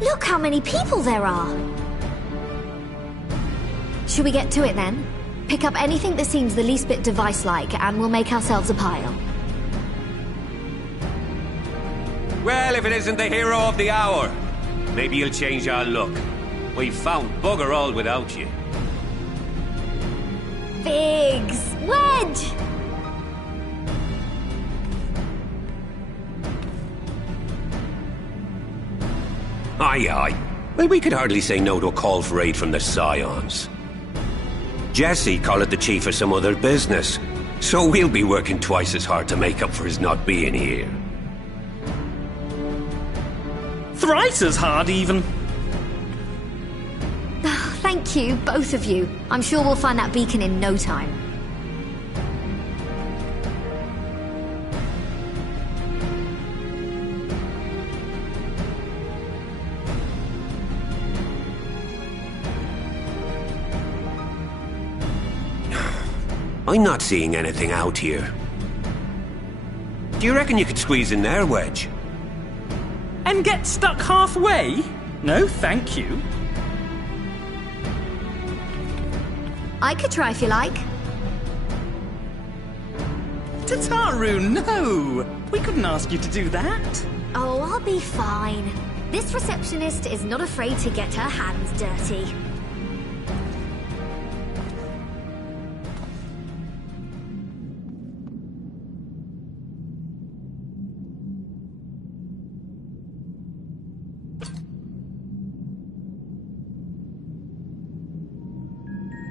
Look how many people there are! Should we get to it then? Pick up anything that seems the least bit device-like, and we'll make ourselves a pile. Well, if it isn't the hero of the hour, maybe you'll change our look. We've found bugger all without you. Biggs! Wedge! Aye, aye. Well, we could hardly say no to a call for aid from the Scions. Jesse called it the chief of some other business, so we'll be working twice as hard to make up for his not being here. Thrice as hard, even. Thank you, both of you. I'm sure we'll find that beacon in no time. I'm not seeing anything out here. Do you reckon you could squeeze in there, Wedge? And get stuck halfway? No, thank you. I could try if you like. Tataru, no! We couldn't ask you to do that. Oh, I'll be fine. This receptionist is not afraid to get her hands dirty.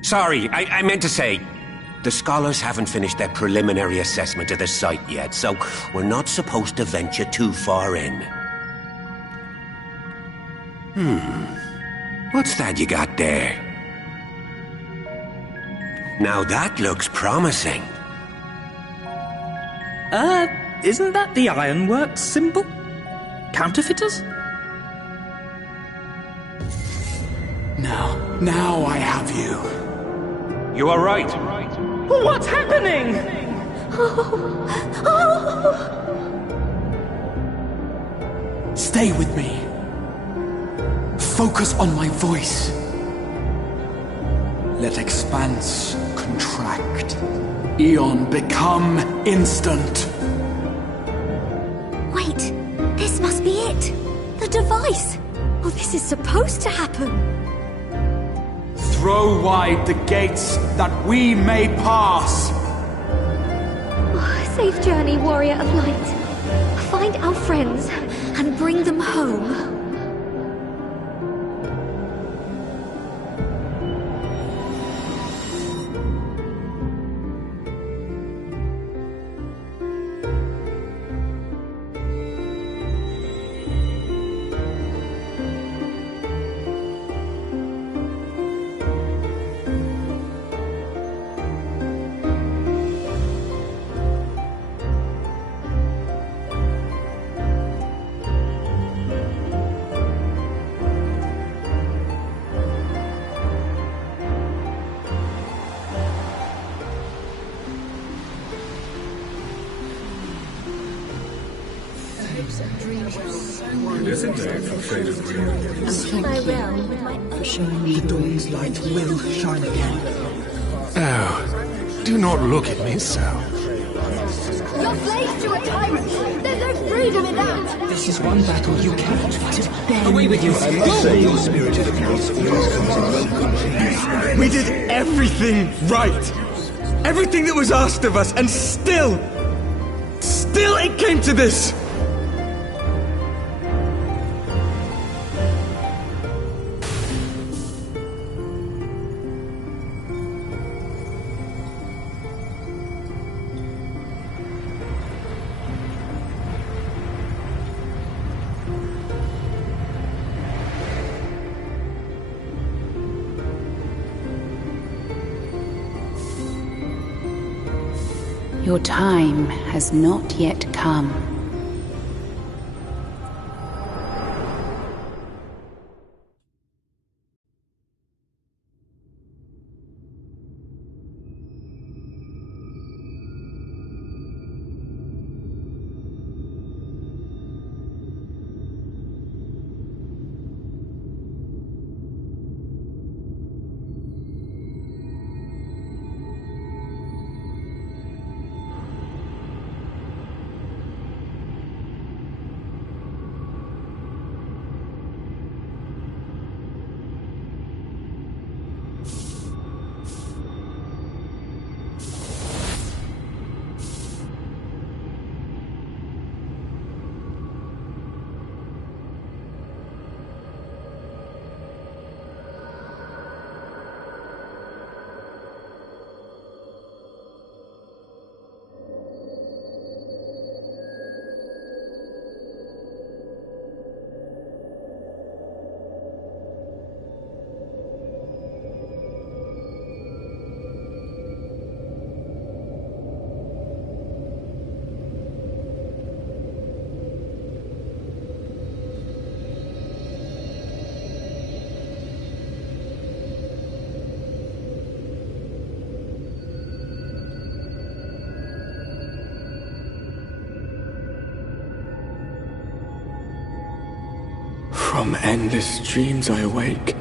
Sorry, I meant to say, the scholars haven't finished their preliminary assessment of the site yet, so we're not supposed to venture too far in. What's that you got there? Now that looks promising. Isn't that the Ironworks symbol? Counterfeiters? Now I have you. You are right. What's happening? Stay with me. Focus on my voice. Let expanse contract. Eon become instant. Wait, this must must be it! The device! Oh, this is supposed to happen! Throw wide the gates that we may pass! Oh, safe journey, warrior of light. Find our friends and bring them home. For showing me the dawn's light will shine again. Oh, do not look at me so. You're slaves to a tyrant! There's no freedom in that! This is one battle you cannot fight. Away with you! We did everything right! Everything that was asked of us, and still it came to this! Your time has not yet come. From endless dreams I awake.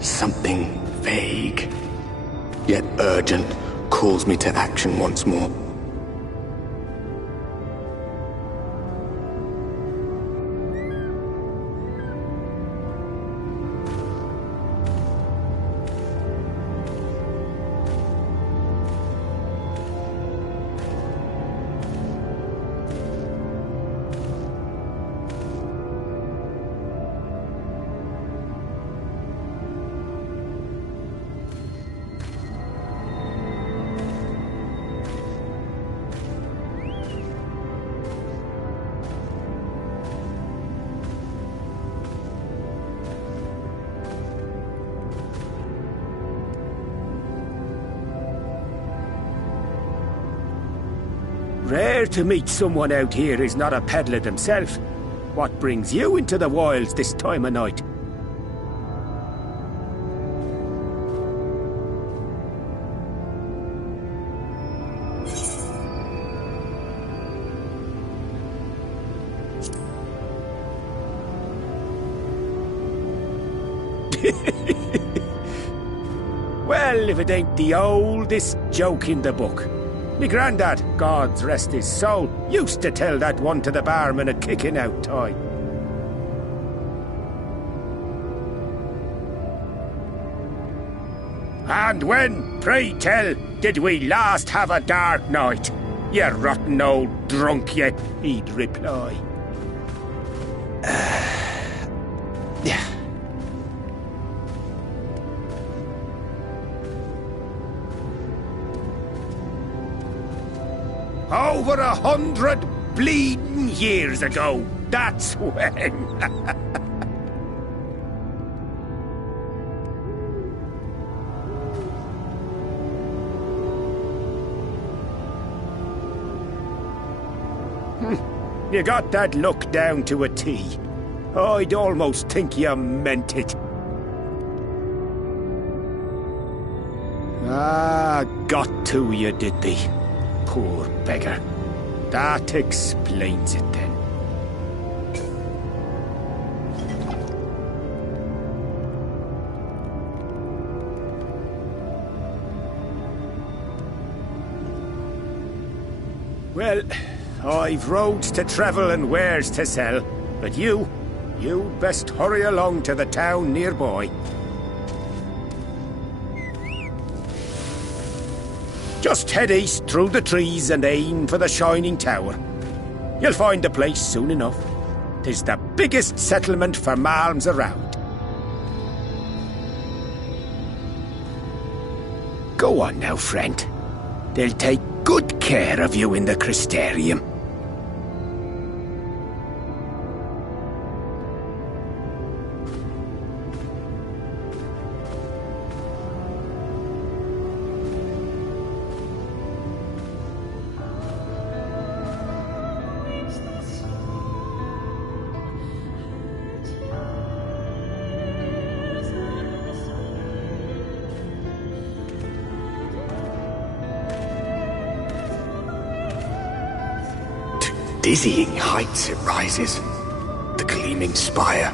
Something vague, yet urgent, calls me to action once more. Rare to meet someone out here who's not a peddler themselves. What brings you into the wilds this time of night? Well, if it ain't the oldest joke in the book. Me grandad, God rest his soul, used to tell that one to the barman a kicking out time. And when, pray tell, did we last have a dark night? You rotten old drunk, you, he'd reply. Yeah. Over 100 bleeding years ago, that's when. You got that look down to a T. I'd almost think you meant it. Ah, got to you, did they? Poor beggar. That explains it then. Well, I've roads to travel and wares to sell, but you'd best hurry along to the town nearby. Just head east through the trees and aim for the Shining Tower. You'll find the place soon enough. 'Tis the biggest settlement for malms around. Go on now, friend. They'll take good care of you in the Crystarium. Dizzying heights it rises, the gleaming spire,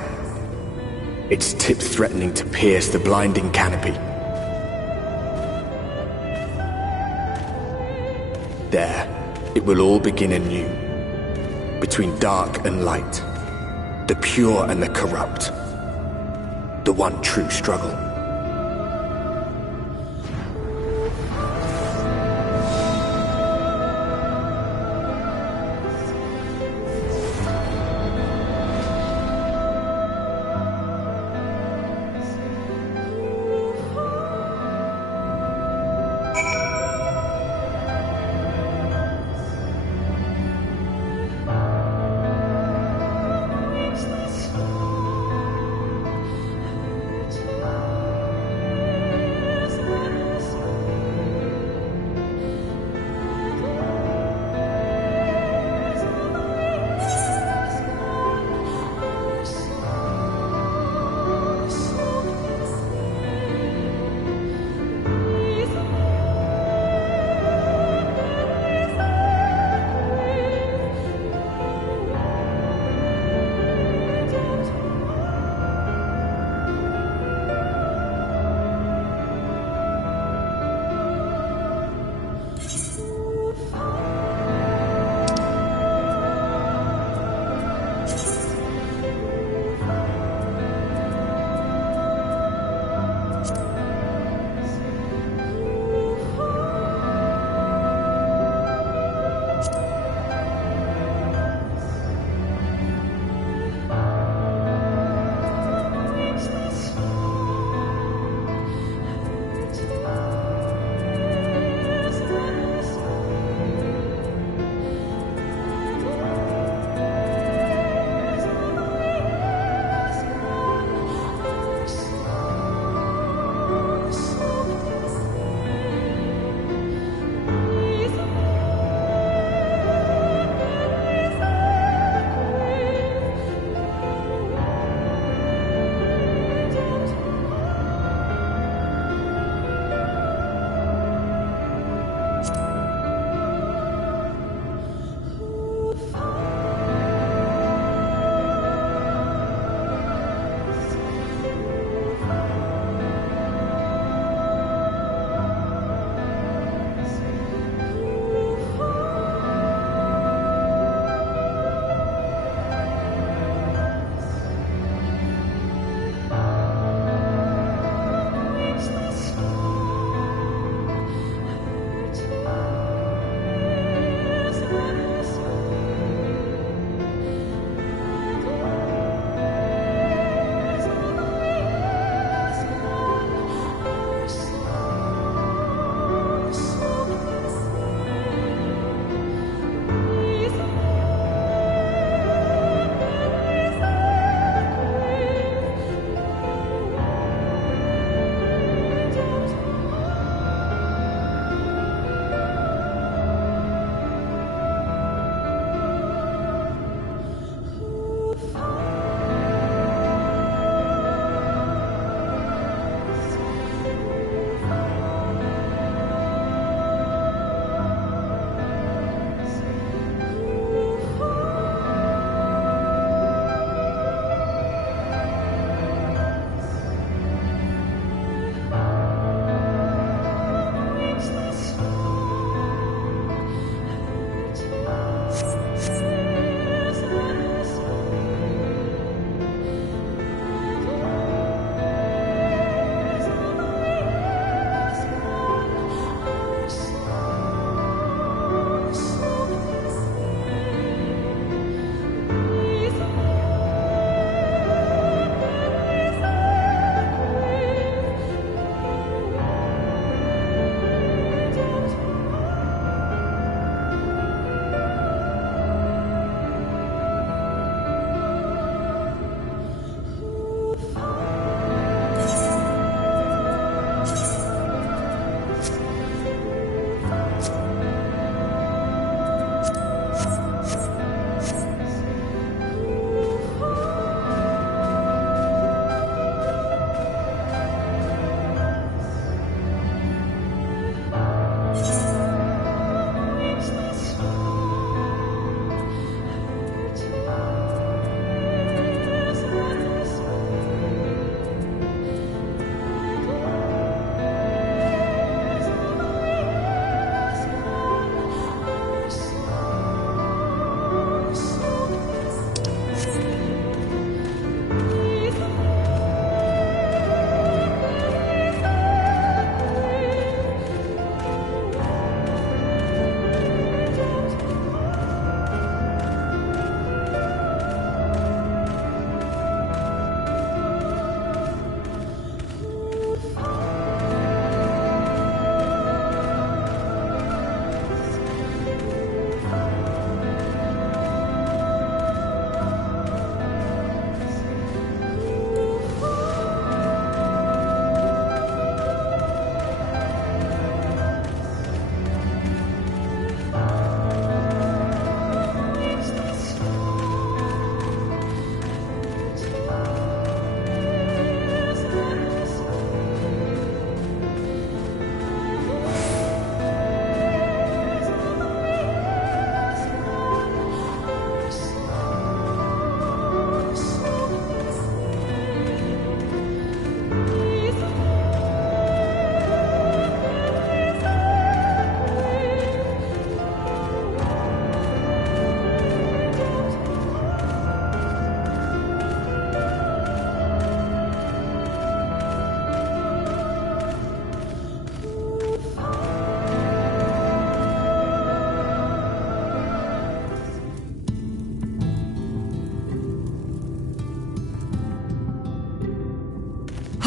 its tip threatening to pierce the blinding canopy. There, it will all begin anew, between dark and light, the pure and the corrupt, the one true struggle.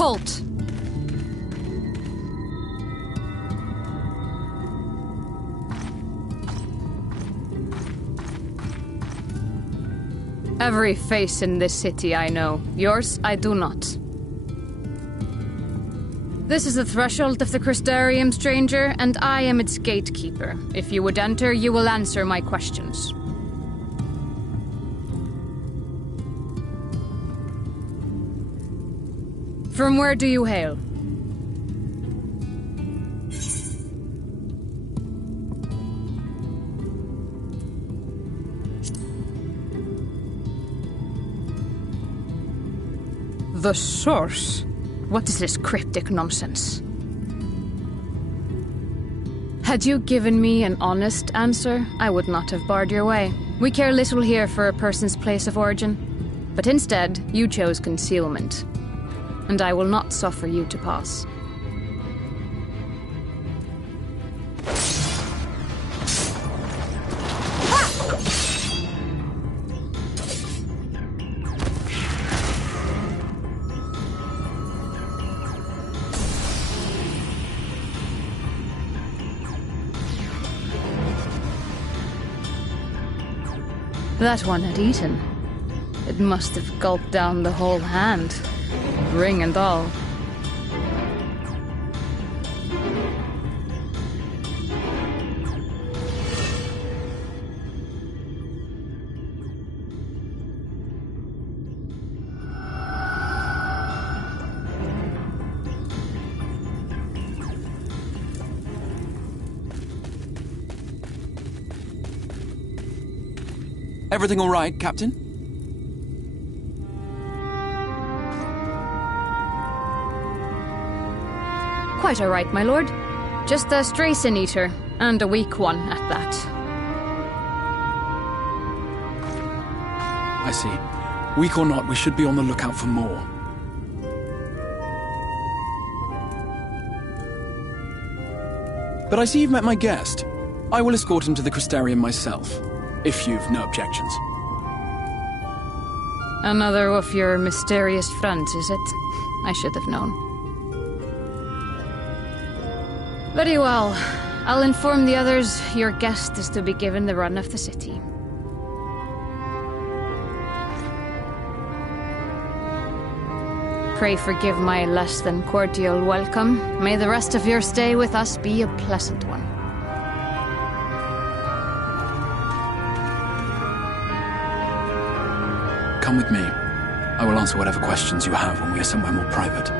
halt! Every face in this city I know. Yours, I do not. This is the threshold of the Crystarium, stranger, and I am its gatekeeper. If you would enter, you will answer my questions. From where do you hail? The source? What is this cryptic nonsense? Had you given me an honest answer, I would not have barred your way. We care little here for a person's place of origin. But instead, you chose concealment. And I will not suffer you to pass. That one had eaten. It must have gulped down the whole hand, ring and all. Everything all right, Captain? Quite all right, my lord. Just a stray sin-eater, and a weak one at that. I see. Weak or not, we should be on the lookout for more. But I see you've met my guest. I will escort him to the Crystarium myself, if you've no objections. Another of your mysterious friends, is it? I should have known. Very well. I'll inform the others your guest is to be given the run of the city. Pray forgive my less than cordial welcome. May the rest of your stay with us be a pleasant one. Come with me. I will answer whatever questions you have when we are somewhere more private.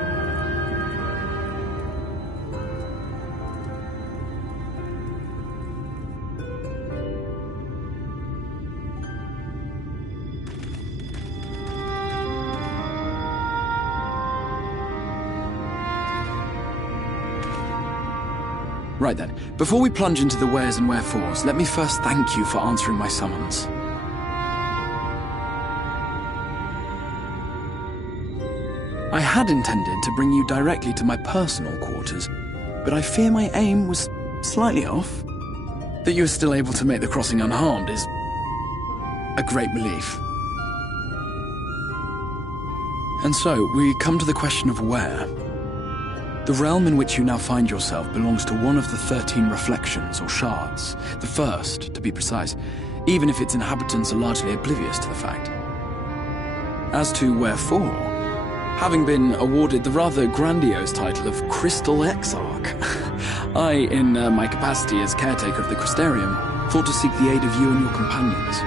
Right then, before we plunge into the wheres and wherefores, let me first thank you for answering my summons. I had intended to bring you directly to my personal quarters, but I fear my aim was slightly off. That you are still able to make the crossing unharmed is a great relief. And so, we come to the question of where. The realm in which you now find yourself belongs to one of the 13 reflections, or shards. The first, to be precise, even if its inhabitants are largely oblivious to the fact. As to wherefore, having been awarded the rather grandiose title of Crystal Exarch, I, in my capacity as caretaker of the Crystarium, thought to seek the aid of you and your companions.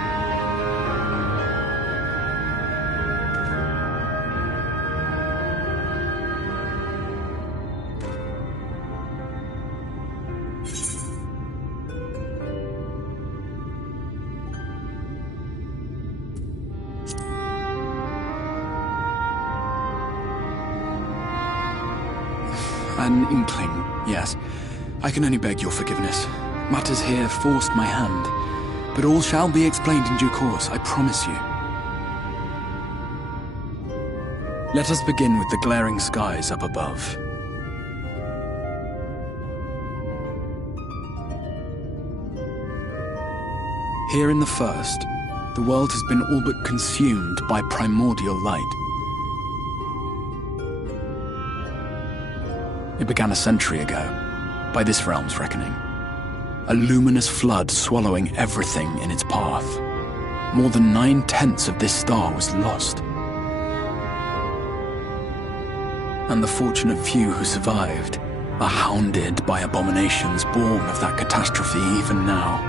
An inkling, yes. I can only beg your forgiveness. Matters here forced my hand. But all shall be explained in due course, I promise you. Let us begin with the glaring skies up above. Here in the first, the world has been all but consumed by primordial light. It began a century ago, by this realm's reckoning. A luminous flood swallowing everything in its path. More than 9/10 of this star was lost. And the fortunate few who survived are hounded by abominations born of that catastrophe even now.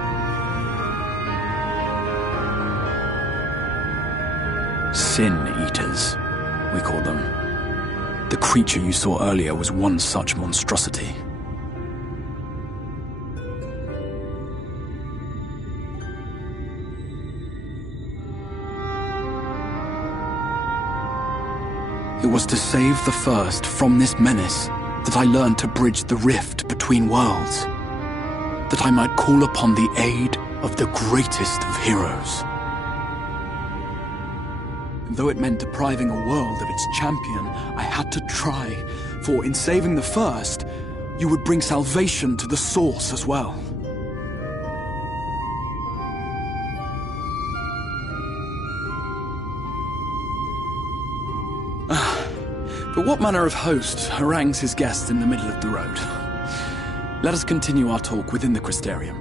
Sin Eaters, we call them. The creature you saw earlier was one such monstrosity. It was to save the First from this menace that I learned to bridge the rift between worlds, that I might call upon the aid of the greatest of heroes. And though it meant depriving a world of its champion, I had to try, for in saving the First, you would bring salvation to the source as well. But what manner of host harangues his guests in the middle of the road? Let us continue our talk within the Crystarium.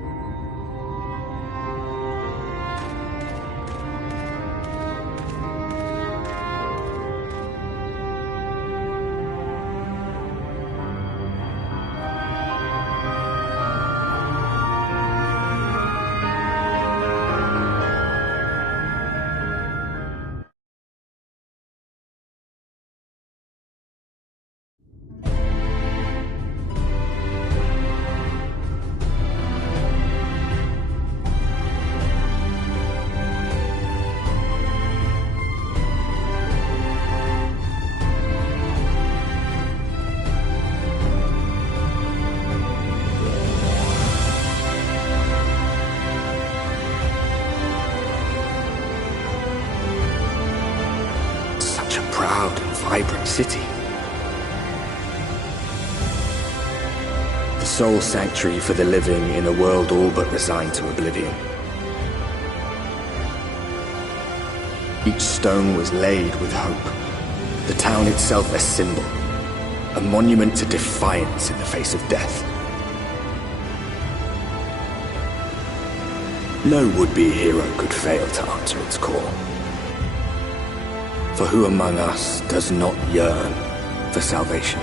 Vibrant city. The sole sanctuary for the living in a world all but resigned to oblivion. Each stone was laid with hope. The town itself a symbol, a monument to defiance in the face of death. No would-be hero could fail to answer its call. For who among us does not yearn for salvation?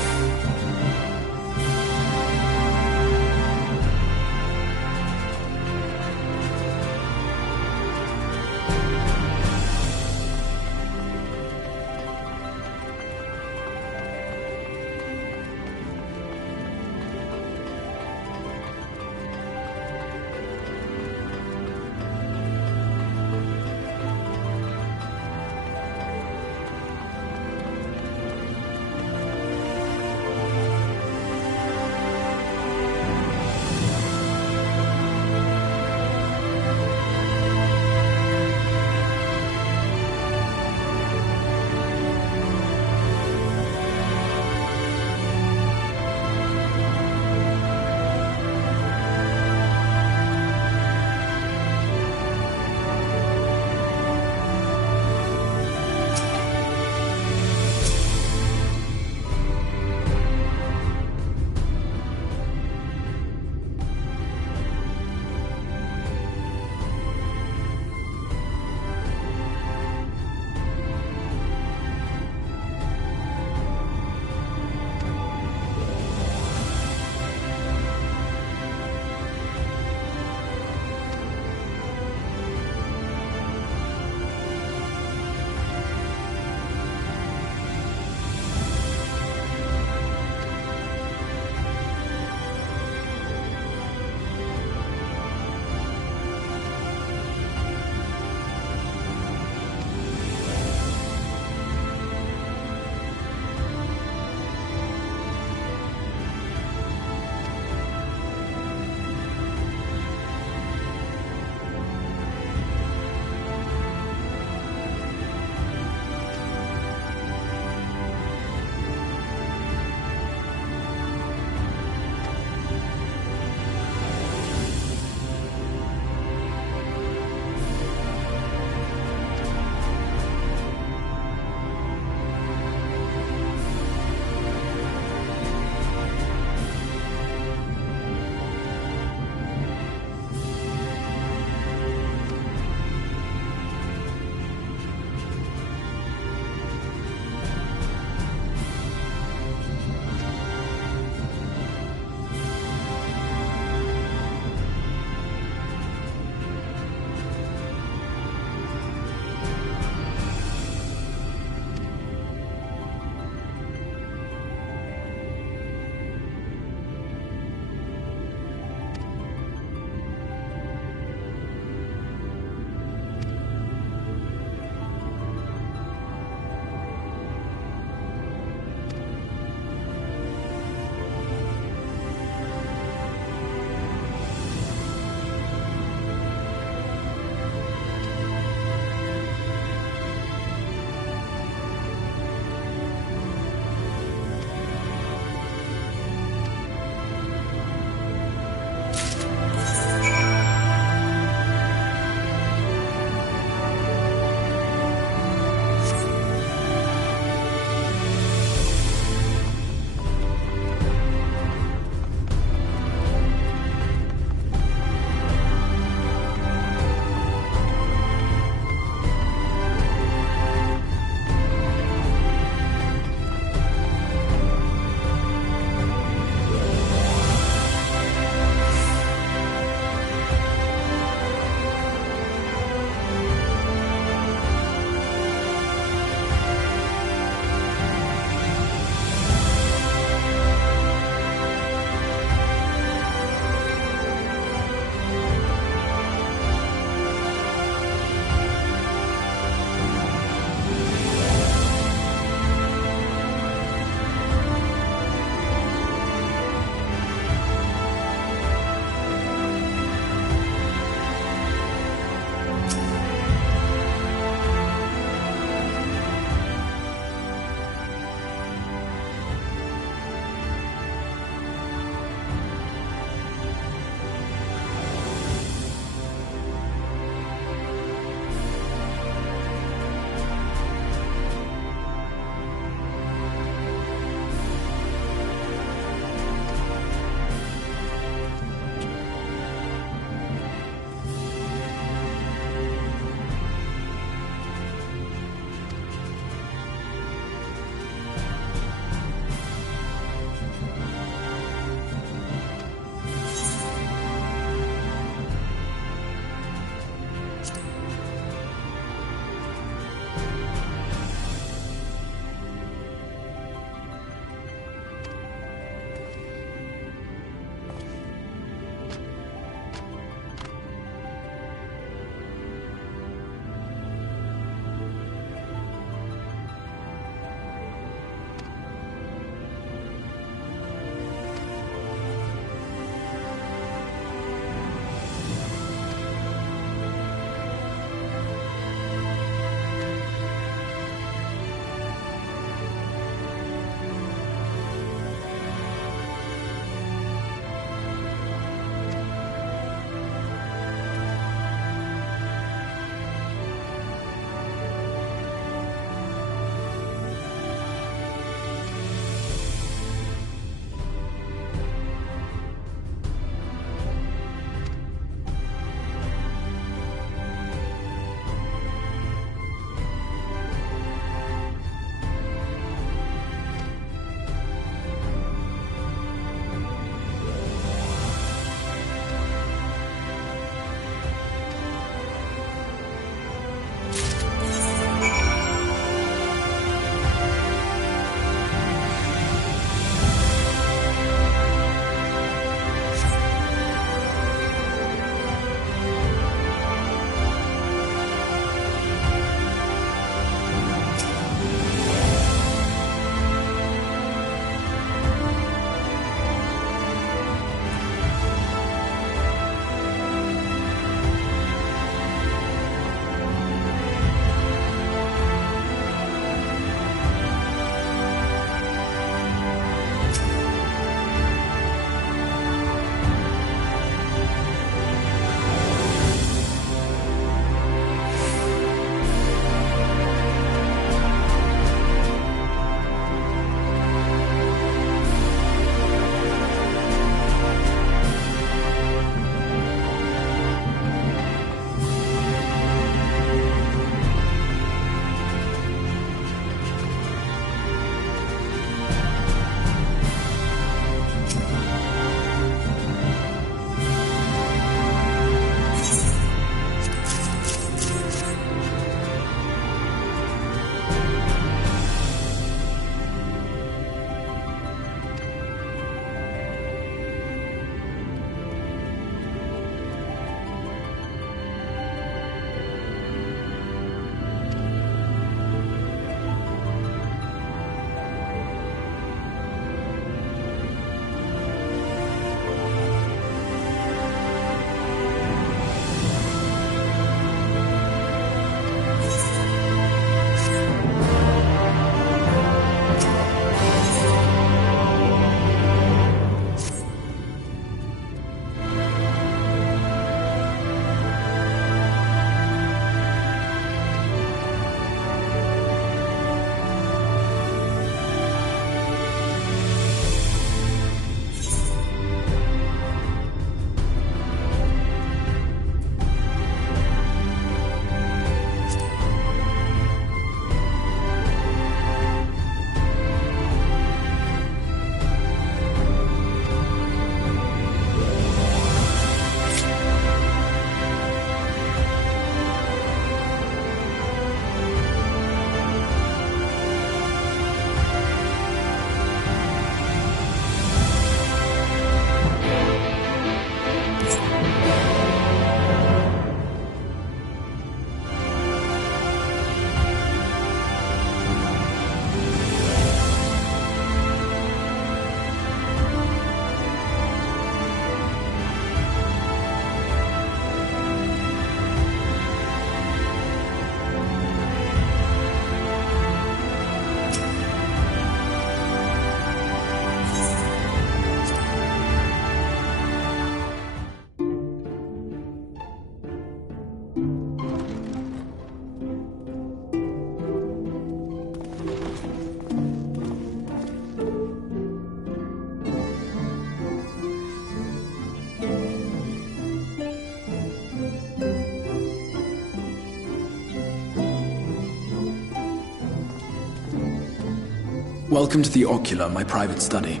Welcome to the Ocular, my private study.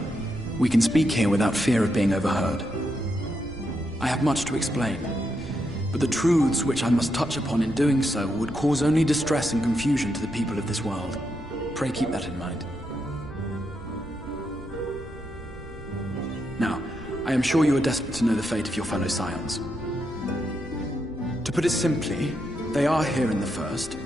We can speak here without fear of being overheard. I have much to explain, but the truths which I must touch upon in doing so would cause only distress and confusion to the people of this world. Pray keep that in mind. Now, I am sure you are desperate to know the fate of your fellow Scions. To put it simply, they are here in the First.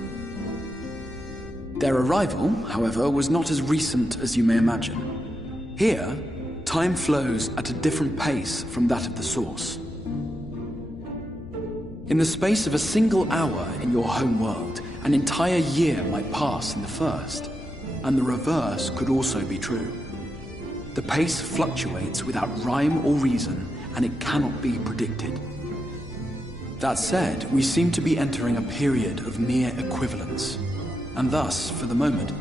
Their arrival, however, was not as recent as you may imagine. Here, time flows at a different pace from that of the Source. In the space of a single hour in your home world, an entire year might pass in the First, and the reverse could also be true. The pace fluctuates without rhyme or reason, and it cannot be predicted. That said, we seem to be entering a period of near equivalence, and thus, for the moment,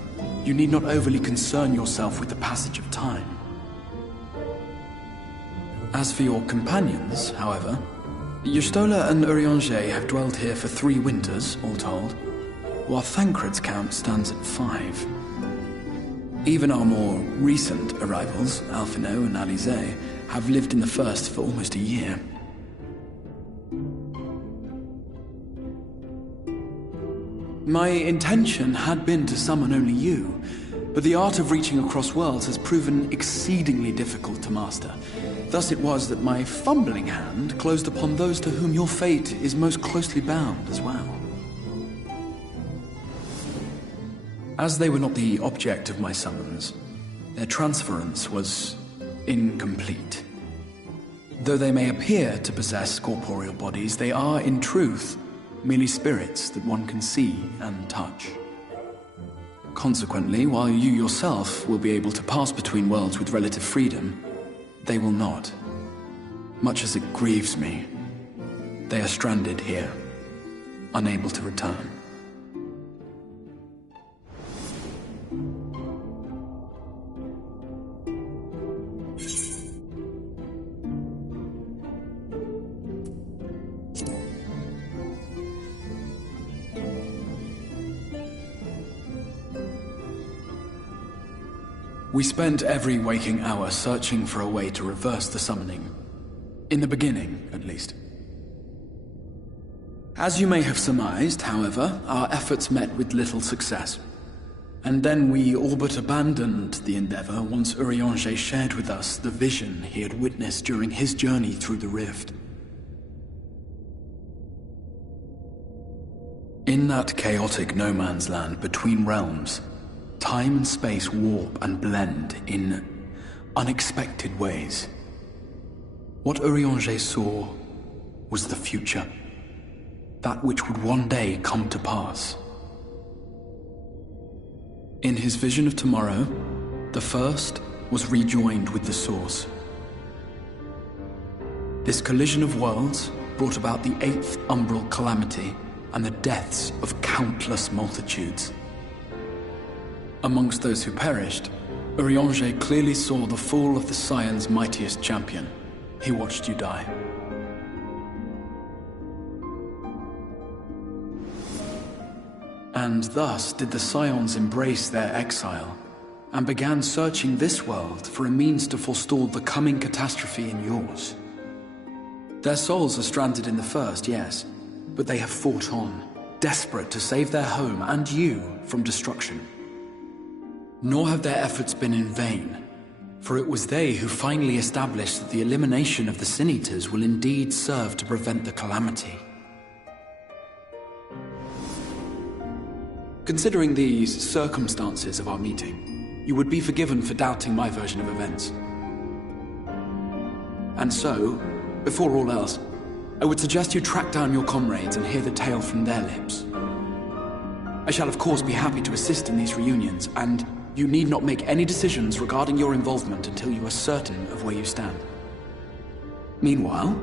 you need not overly concern yourself with the passage of time. As for your companions, however, Y'shtola and Urianger have dwelled here for 3 winters, all told, while Thancred's count stands at 5. Even our more recent arrivals, Alphino and Alizé, have lived in the First for almost a year. My intention had been to summon only you, but the art of reaching across worlds has proven exceedingly difficult to master. Thus it was that my fumbling hand closed upon those to whom your fate is most closely bound as well. As they were not the object of my summons, their transference was incomplete. Though they may appear to possess corporeal bodies, they are, in truth, merely spirits that one can see and touch. Consequently, while you yourself will be able to pass between worlds with relative freedom, they will not. Much as it grieves me, they are stranded here, unable to return. We spent every waking hour searching for a way to reverse the summoning. In the beginning, at least. As you may have surmised, however, our efforts met with little success. And then we all but abandoned the endeavor once Urianger shared with us the vision he had witnessed during his journey through the rift. In that chaotic no-man's land between realms, time and space warp and blend in unexpected ways. What Urianger saw was the future. That which would one day come to pass. In his vision of tomorrow, the First was rejoined with the Source. This collision of worlds brought about the 8th umbral calamity and the deaths of countless multitudes. Amongst those who perished, Urianger clearly saw the fall of the Scion's mightiest champion. He watched you die. And thus did the Scions embrace their exile, and began searching this world for a means to forestall the coming catastrophe in yours. Their souls are stranded in the First, yes, but they have fought on, desperate to save their home and you from destruction. Nor have their efforts been in vain, for it was they who finally established that the elimination of the Sin-Eaters will indeed serve to prevent the calamity. Considering these circumstances of our meeting, you would be forgiven for doubting my version of events. And so, before all else, I would suggest you track down your comrades and hear the tale from their lips. I shall of course be happy to assist in these reunions, and you need not make any decisions regarding your involvement until you are certain of where you stand. Meanwhile,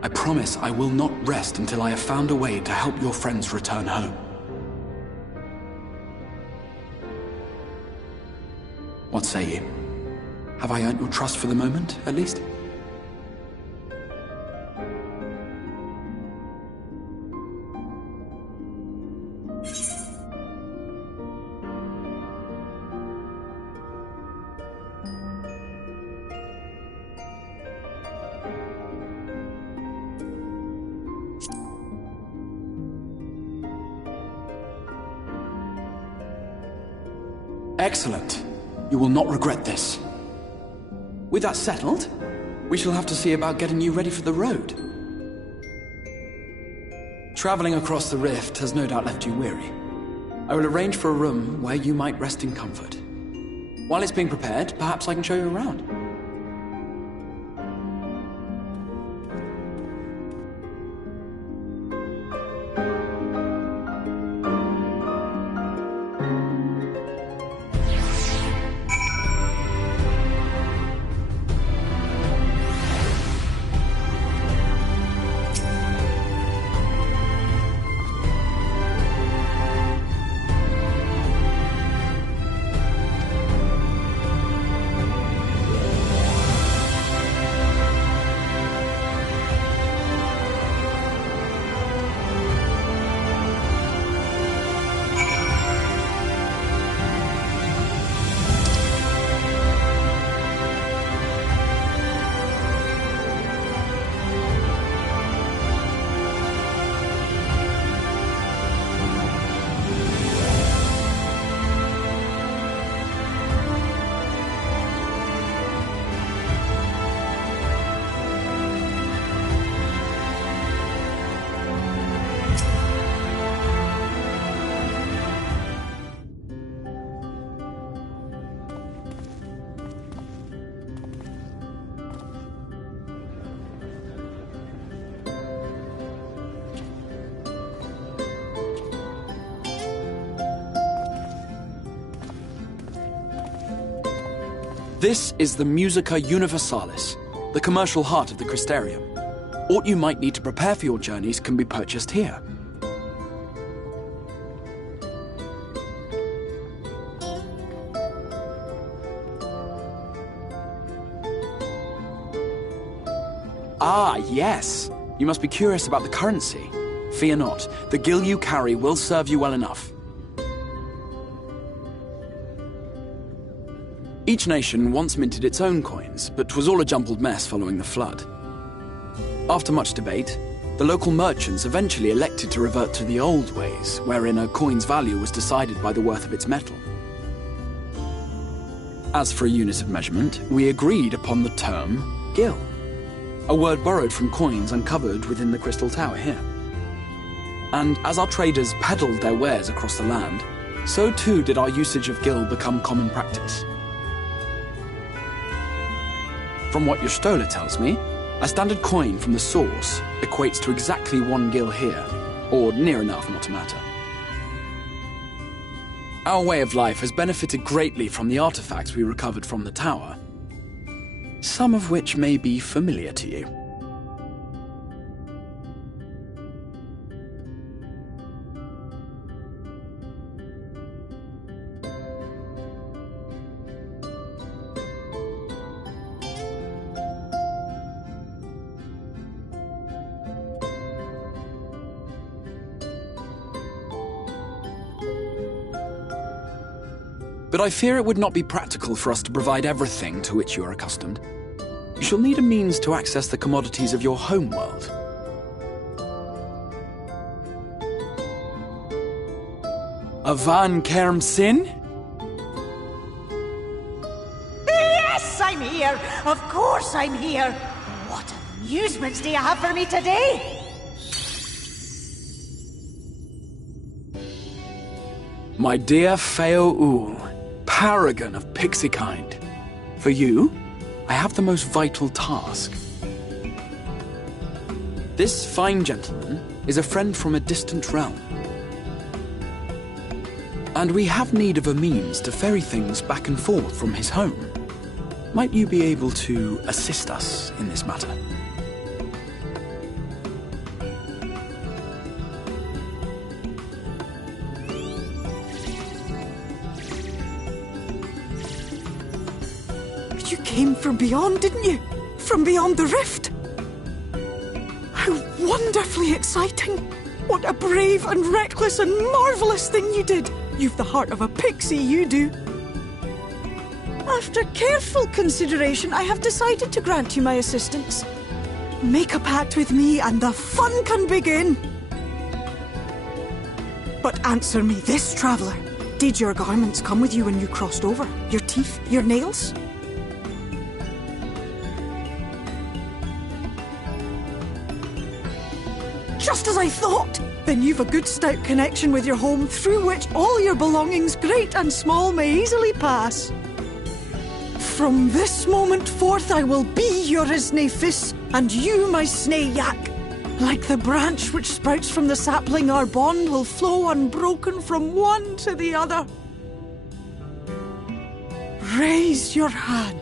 I promise I will not rest until I have found a way to help your friends return home. What say you? Have I earned your trust for the moment, at least? Excellent. You will not regret this. With that settled, we shall have to see about getting you ready for the road. Traveling across the rift has no doubt left you weary. I will arrange for a room where you might rest in comfort. While it's being prepared, perhaps I can show you around. This is the Musica Universalis, the commercial heart of the Crystarium. What you might need to prepare for your journeys can be purchased here. Ah, yes. You must be curious about the currency. Fear not. The gil you carry will serve you well enough. Each nation once minted its own coins, but 'twas all a jumbled mess following the flood. After much debate, the local merchants eventually elected to revert to the old ways, wherein a coin's value was decided by the worth of its metal. As for a unit of measurement, we agreed upon the term gil, a word borrowed from coins uncovered within the Crystal Tower here. And as our traders peddled their wares across the land, so too did our usage of gil become common practice. From what your stola tells me, a standard coin from the source equates to exactly 1 gil here, or near enough not to matter. Our way of life has benefited greatly from the artifacts we recovered from the tower, some of which may be familiar to you. But I fear it would not be practical for us to provide everything to which you are accustomed. You shall need a means to access the commodities of your homeworld. A van Kerm Sin? Yes, I'm here! Of course I'm here! What amusements do you have for me today? My dear Feo Ul, paragon of pixie kind. For you, I have the most vital task. This fine gentleman is a friend from a distant realm. And we have need of a means to ferry things back and forth from his home. Might you be able to assist us in this matter? You came from beyond, didn't you? From beyond the rift? How wonderfully exciting! What a brave and reckless and marvellous thing you did! You've the heart of a pixie, you do. After careful consideration, I have decided to grant you my assistance. Make a pact with me and the fun can begin. But answer me this, traveller. Did your garments come with you when you crossed over? Your teeth? Your nails? Just as I thought! Then you've a good stout connection with your home through which all your belongings, great and small, may easily pass. From this moment forth I will be your Isne Fis, and you my Snay Yak. Like the branch which sprouts from the sapling, our bond will flow unbroken from one to the other. Raise your hand.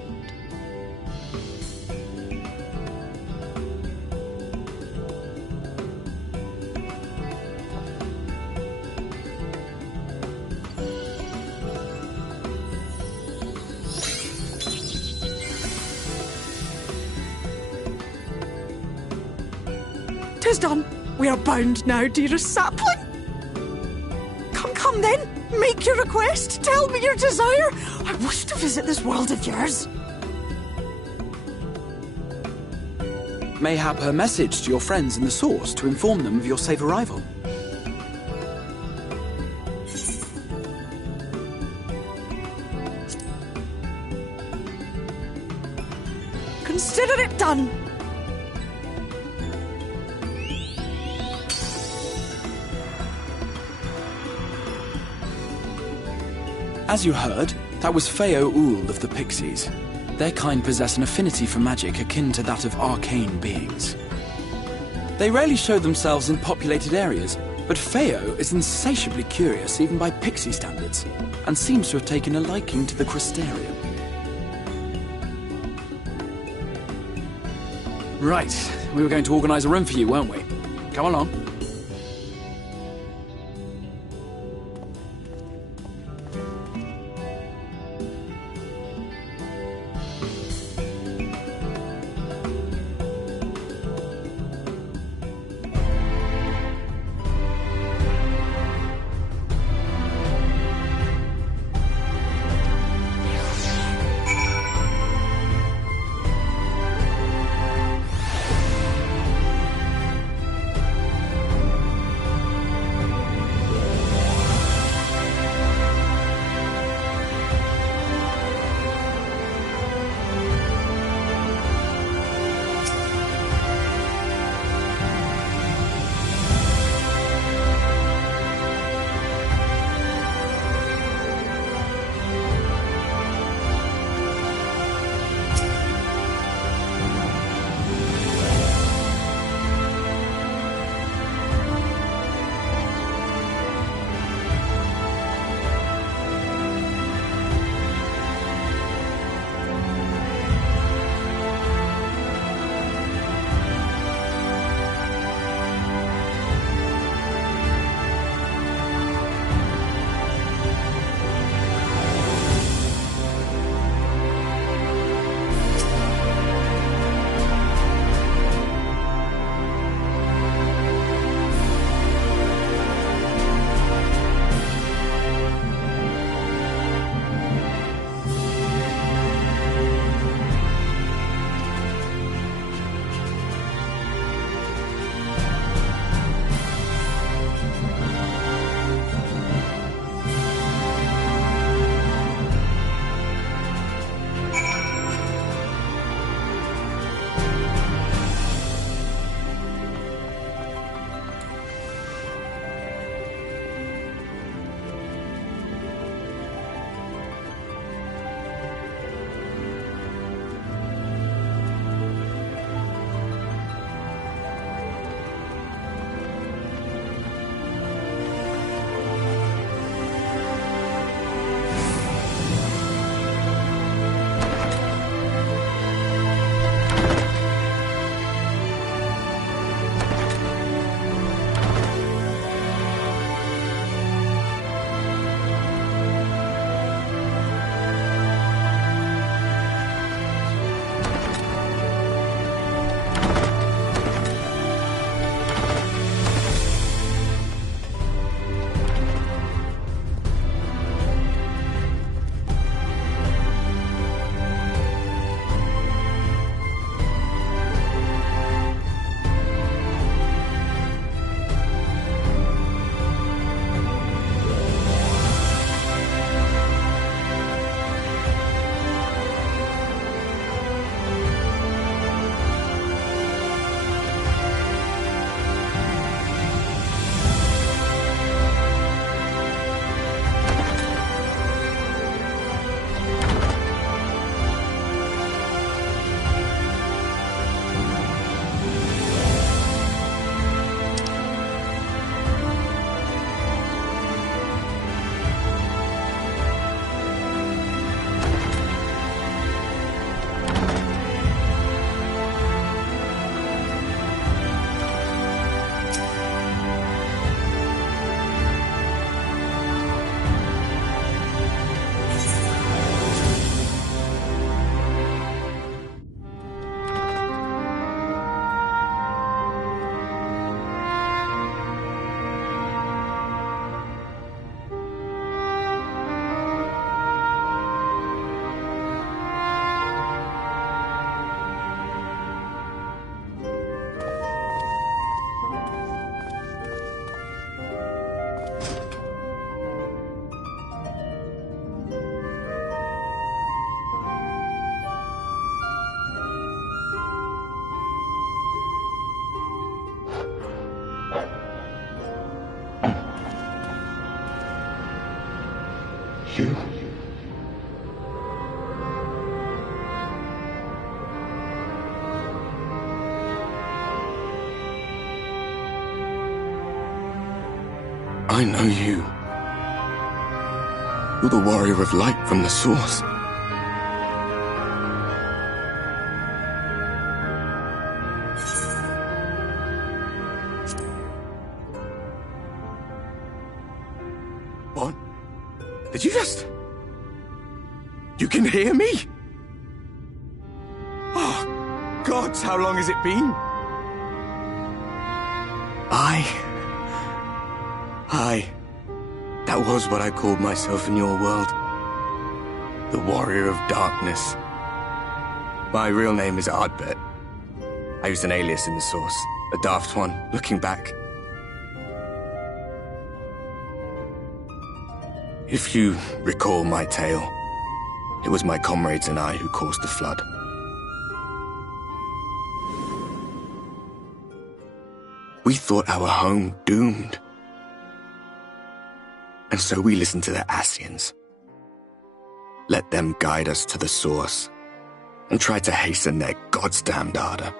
Tis done. We are bound now, dearest sapling. Come then. Make your request. Tell me your desire. I wish to visit this world of yours. Mayhap her message to your friends in the Source to inform them of your safe arrival. Consider it done. As you heard, that was Feo Ould of the Pixies. Their kind possess an affinity for magic akin to that of arcane beings. They rarely show themselves in populated areas, but Feo is insatiably curious even by Pixie standards, and seems to have taken a liking to the Crystarium. Right, we were going to organise a room for you, weren't we? Come along. I know you. You're the warrior of light from the source. What? Did you just... You can hear me? Oh, gods, how long has it been? That was what I called myself in your world. The Warrior of Darkness. My real name is Ardbert. I used an alias in the source. A daft one, looking back. If you recall my tale, it was my comrades and I who caused the flood. We thought our home doomed. And so we listened to the Ascians. Let them guide us to the source, and tried to hasten their goddamned ardor.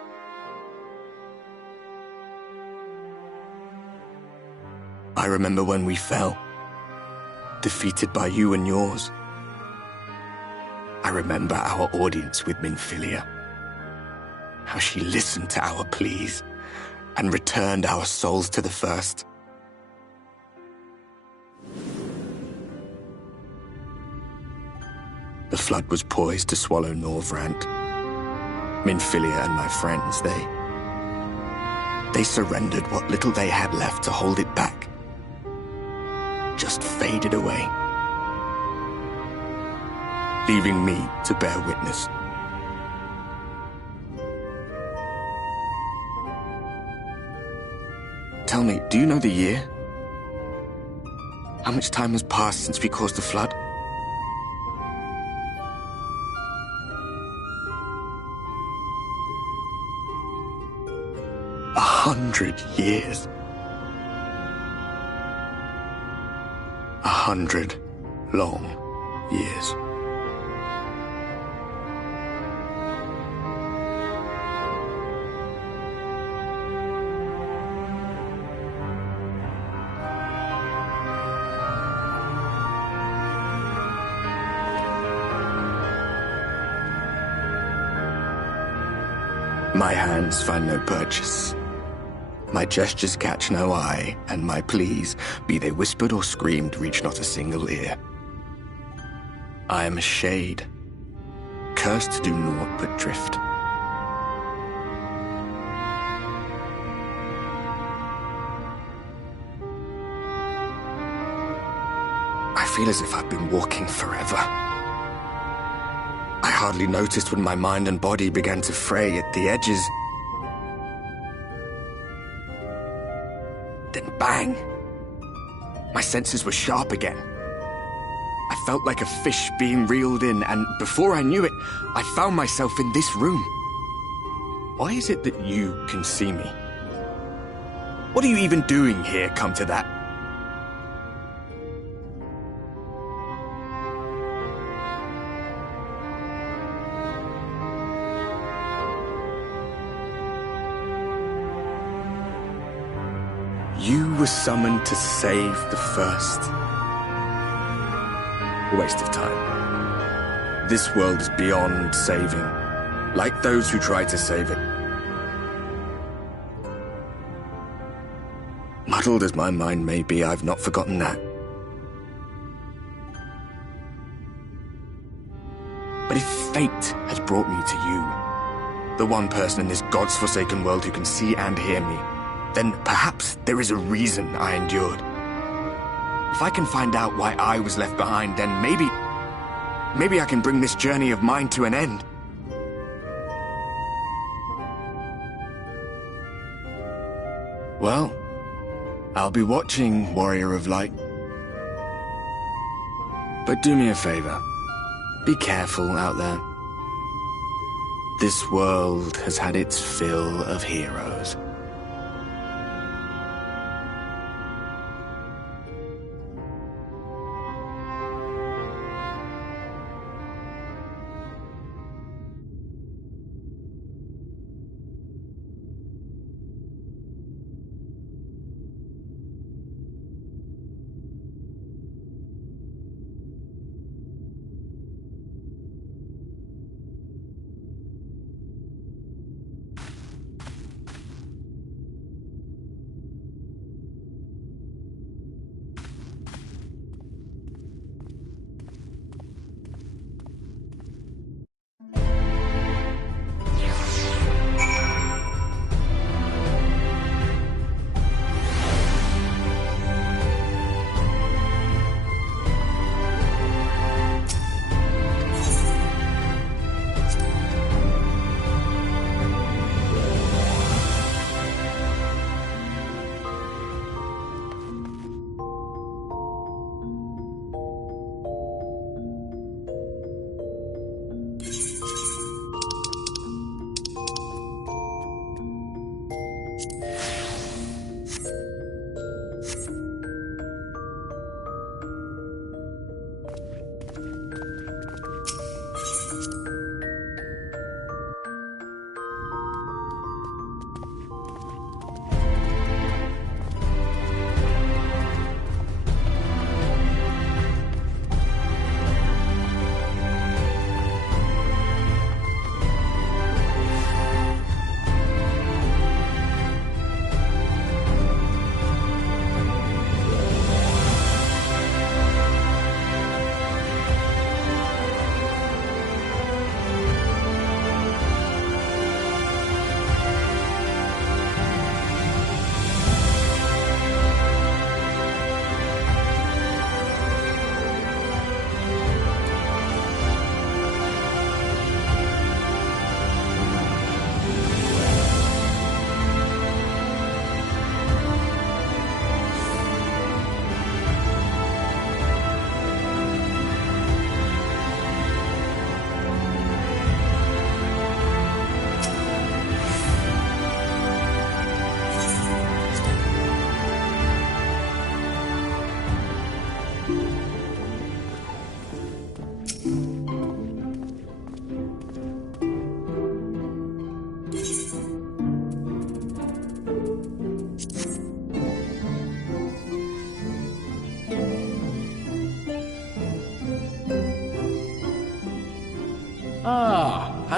I remember when we fell, defeated by you and yours. I remember our audience with Minfilia, how she listened to our pleas and returned our souls to the First. The flood was poised to swallow Norvrant. Minfilia and my friends, they surrendered what little they had left to hold it back. Just faded away, leaving me to bear witness. Tell me, do you know the year? How much time has passed since we caused the flood? 100 years. 100 long years. My hands find no purchase. My gestures catch no eye, and my pleas, be they whispered or screamed, reach not a single ear. I am a shade, cursed to do naught but drift. I feel as if I've been walking forever. I hardly noticed when my mind and body began to fray at the edges. Then bang! My senses were sharp again. I felt like a fish being reeled in, and before I knew it, I found myself in this room. Why is it that you can see me? What are you even doing here, come to that? You were summoned to save the First. A waste of time. This world is beyond saving, like those who try to save it. Muddled as my mind may be, I've not forgotten that. But if fate has brought me to you, the one person in this God's-forsaken world who can see and hear me, then perhaps there is a reason I endured. If I can find out why I was left behind, then maybe I can bring this journey of mine to an end. Well, I'll be watching, Warrior of Light. But do me a favor. Be careful out there. This world has had its fill of heroes.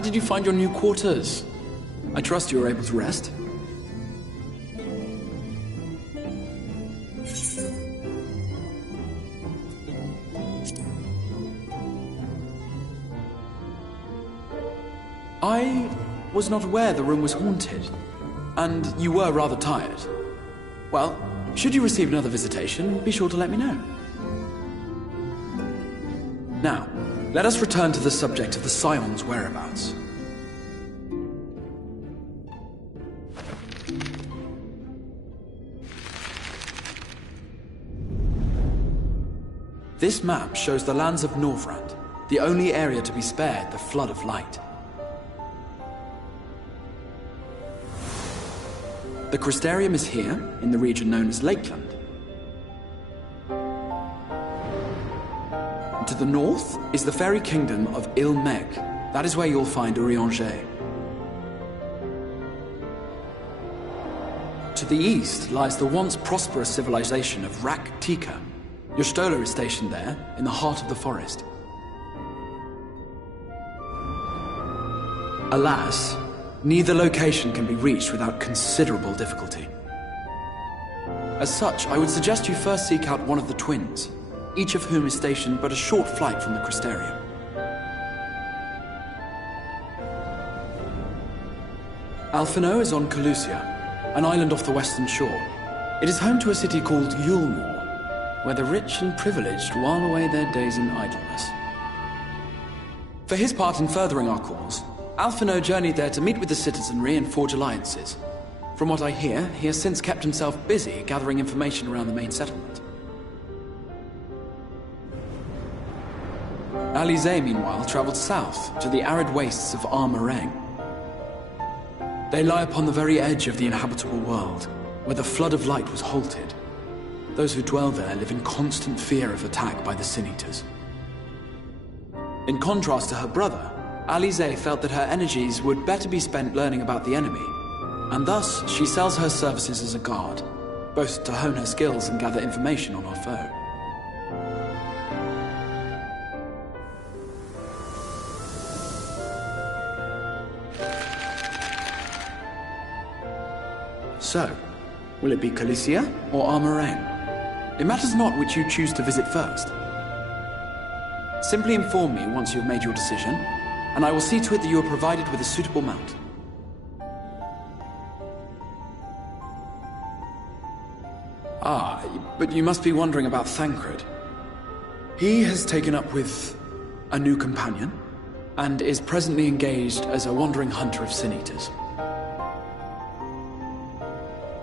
how did you find your new quarters? I trust you were able to rest? I was not aware the room was haunted, and you were rather tired. Well, should you receive another visitation, be sure to let me know. Now, let us return to the subject of the Scion's whereabouts. This map shows the lands of Norvrand, the only area to be spared the flood of light. The Crystarium is here, in the region known as Lakeland. To the north is the fairy kingdom of Il-Meg. That is where you'll find Urianger. To the east lies the once prosperous civilization of Rak-Tika. Your Stola is stationed there, in the heart of the forest. Alas, neither location can be reached without considerable difficulty. As such, I would suggest you first seek out one of the twins, each of whom is stationed but a short flight from the Crystarium. Alphino is on Calusia, an island off the western shore. It is home to a city called Yulmore, where the rich and privileged while away their days in idleness. For his part in furthering our cause, Alphino journeyed there to meet with the citizenry and forge alliances. From what I hear, he has since kept himself busy gathering information around the main settlement. Alize, meanwhile, traveled south to the arid wastes of Armareng. They lie upon the very edge of the inhabitable world, where the flood of light was halted. Those who dwell there live in constant fear of attack by the Sin-Eaters. In contrast to her brother, Alize felt that her energies would better be spent learning about the enemy, and thus she sells her services as a guard, both to hone her skills and gather information on our foe. So, will it be Calicia or Armareng? It matters not which you choose to visit first. Simply inform me once you have made your decision, and I will see to it that you are provided with a suitable mount. Ah, but you must be wondering about Thancred. He has taken up with a new companion, and is presently engaged as a wandering hunter of Sin-Eaters.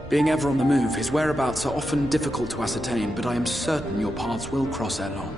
Being ever on the move, his whereabouts are often difficult to ascertain, but I am certain your paths will cross ere long.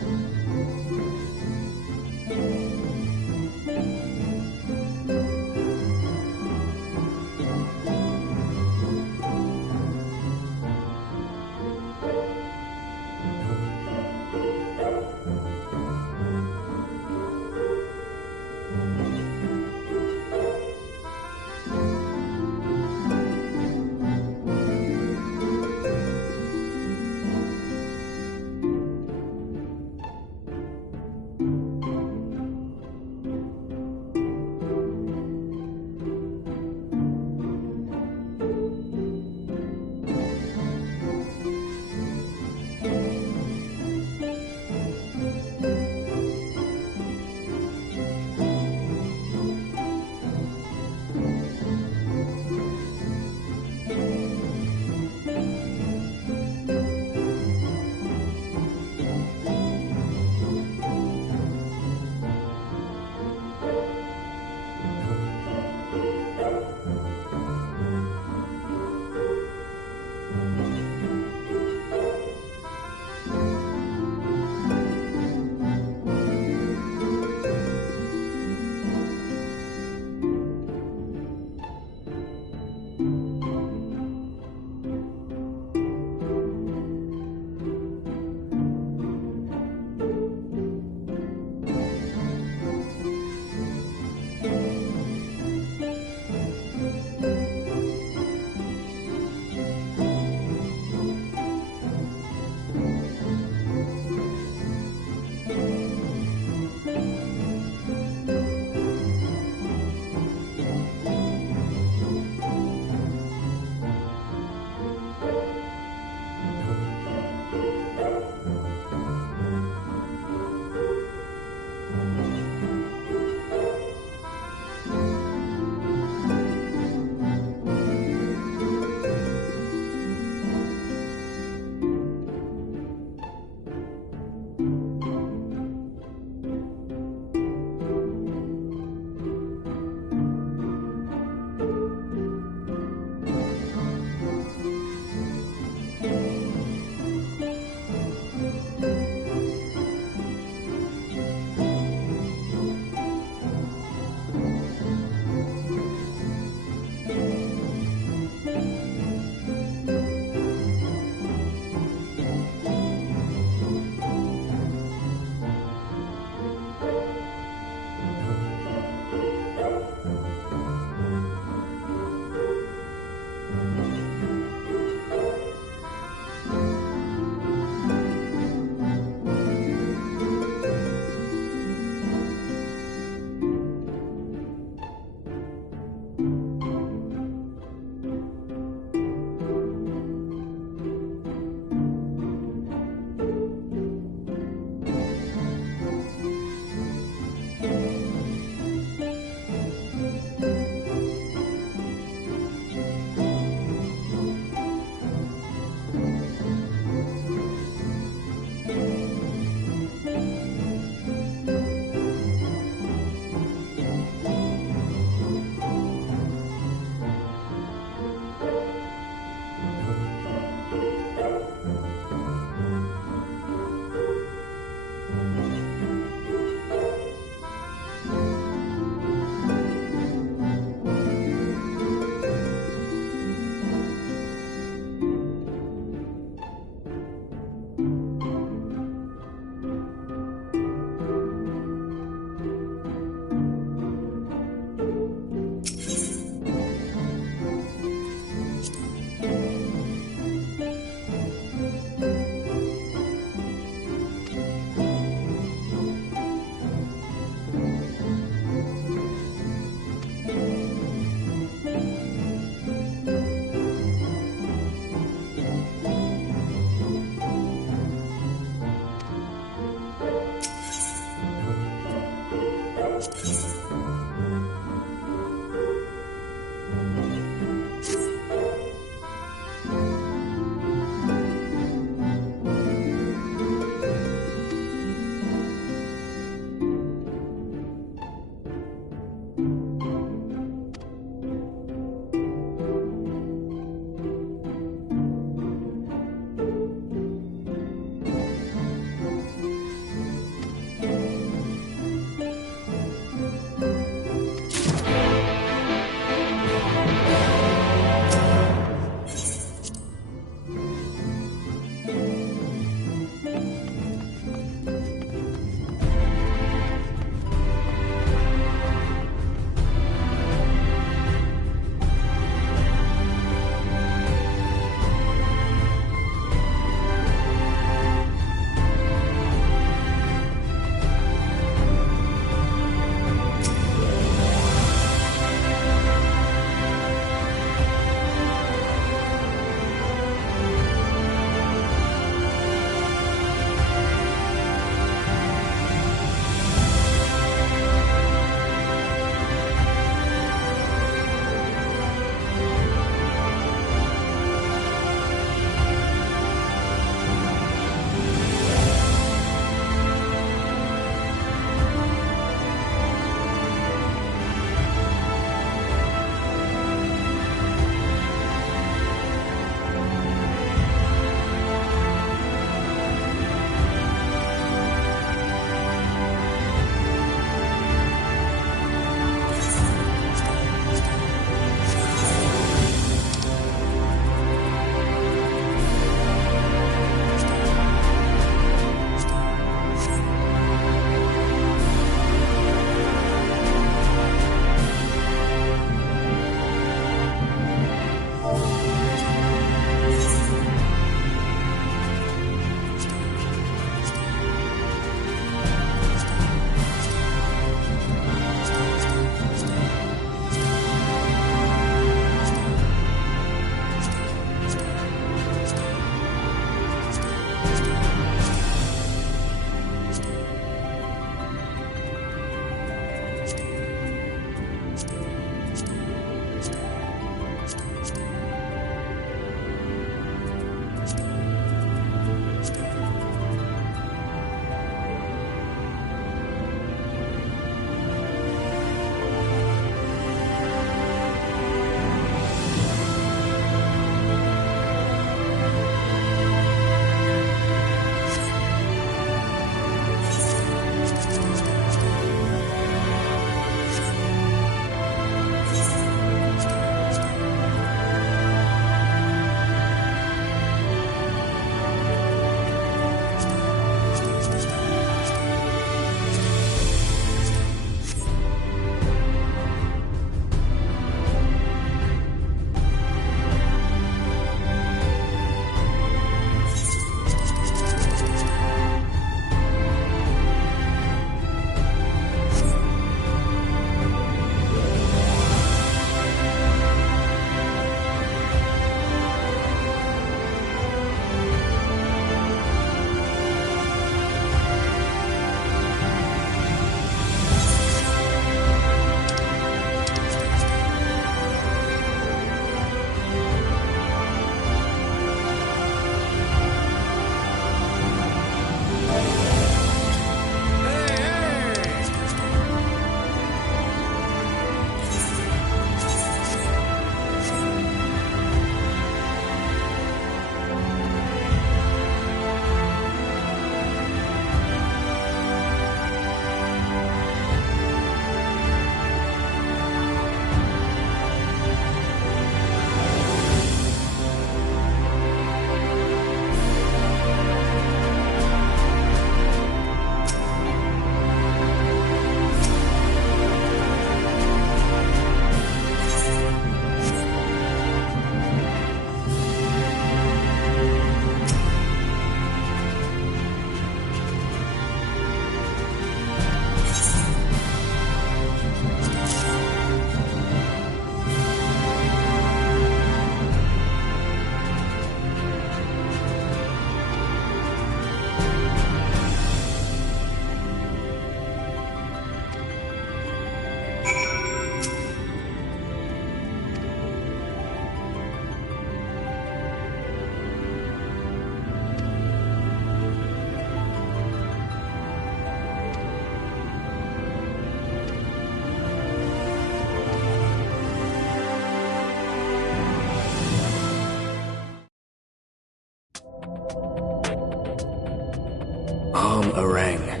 Arang.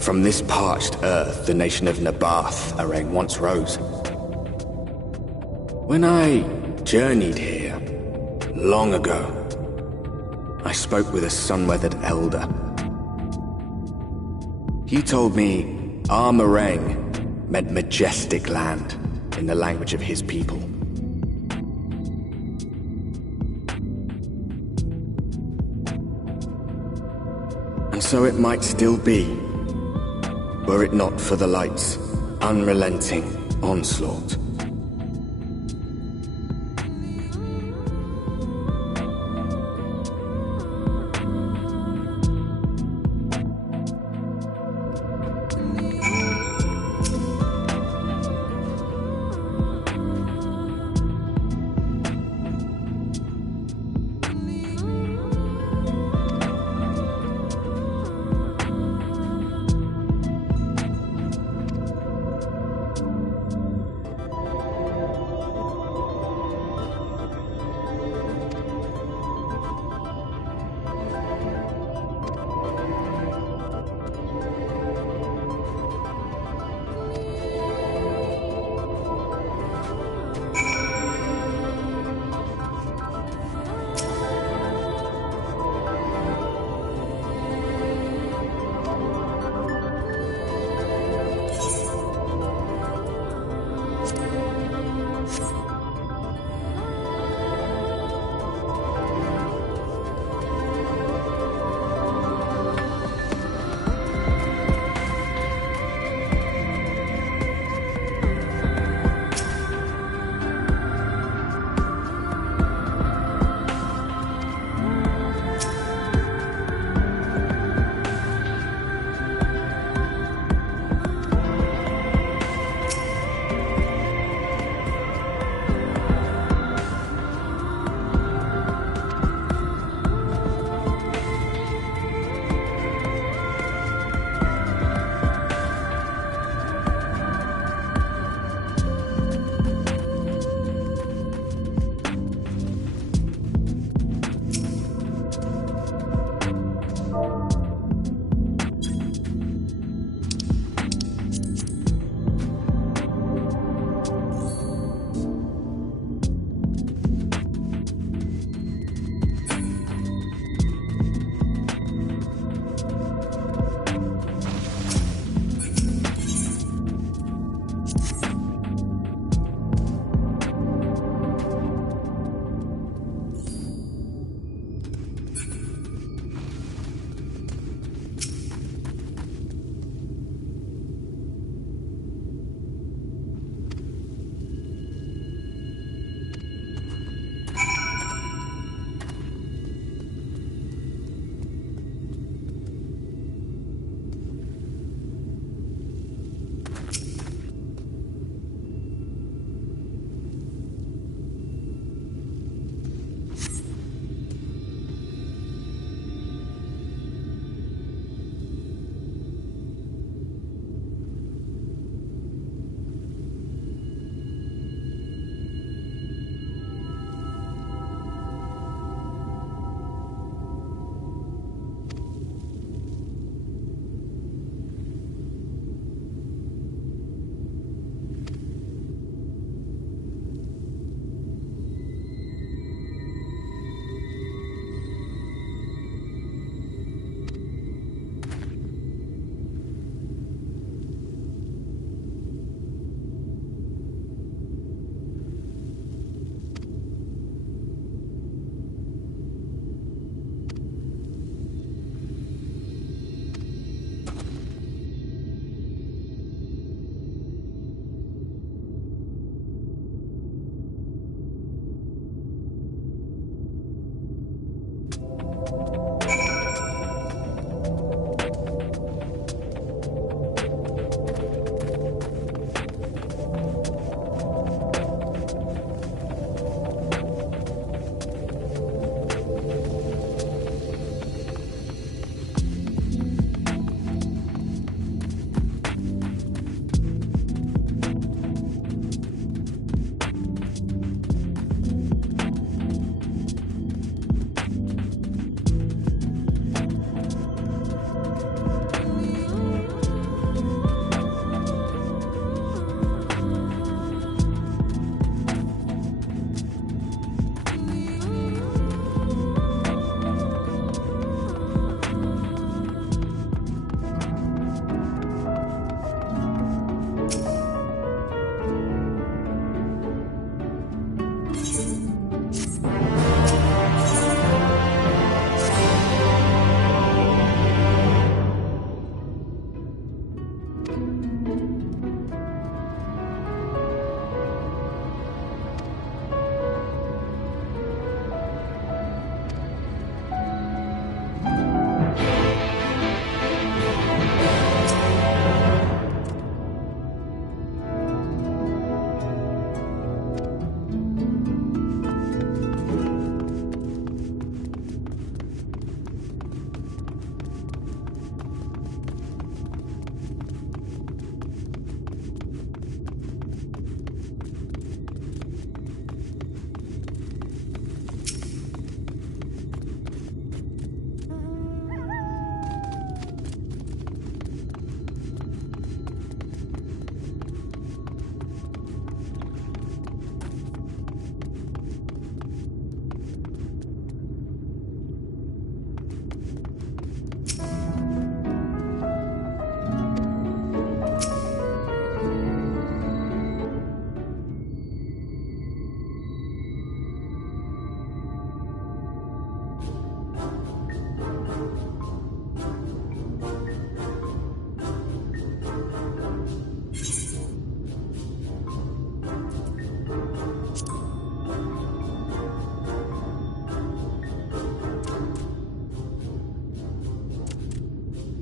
From this parched earth, the nation of Nabath, Arang, once rose. When I journeyed here, long ago, I spoke with a sun-weathered elder. He told me Arang meant majestic land in the language of his people. And so it might still be, were it not for the light's unrelenting onslaught.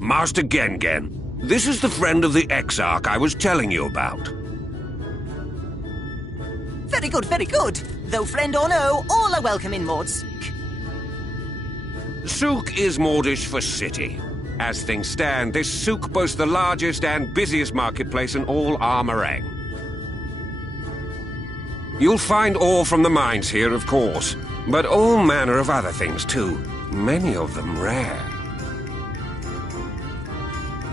Master Gengen, this is the friend of the Exarch I was telling you about. Very good, very good. Though friend or no, all are welcome in Mordsook. Souk is Mordish for city. As things stand, this souk boasts the largest and busiest marketplace in all Armorang. You'll find ore from the mines here, of course, but all manner of other things too, many of them rare.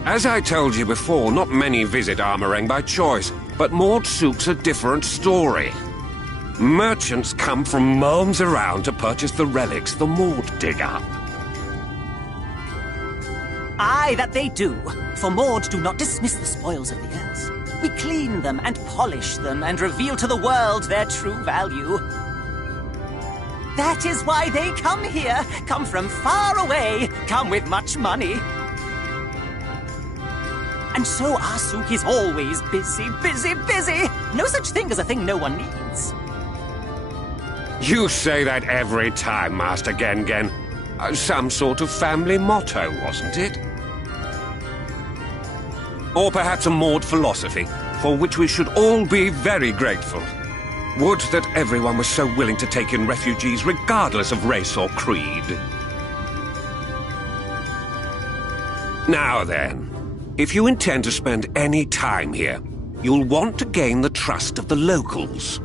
As I told you before, not many visit Armorang by choice, but Mordsook's a different story. Merchants come from realms around to purchase the relics the Mord dig up. Aye, that they do. For Mord do not dismiss the spoils of the earth. We clean them and polish them and reveal to the world their true value. That is why they come here, come from far away, come with much money. And so our souk is always busy, busy, busy. No such thing as a thing no one needs. You say that every time, Master Gengen. Some sort of family motto, wasn't it? Or perhaps a Mord philosophy, for which we should all be very grateful. Would that everyone was so willing to take in refugees regardless of race or creed. Now then, if you intend to spend any time here, you'll want to gain the trust of the locals.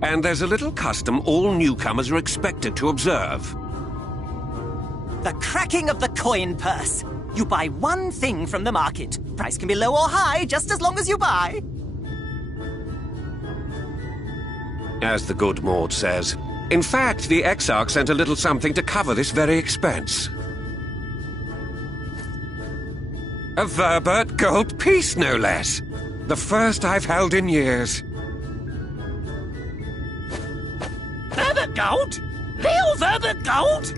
And there's a little custom all newcomers are expected to observe. The cracking of the coin purse. You buy one thing from the market. Price can be low or high, just as long as you buy. As the good Mord says. In fact, the Exarch sent a little something to cover this very expense. A Verbert gold piece, no less. The first I've held in years. Verbert gold? Real Verbert gold?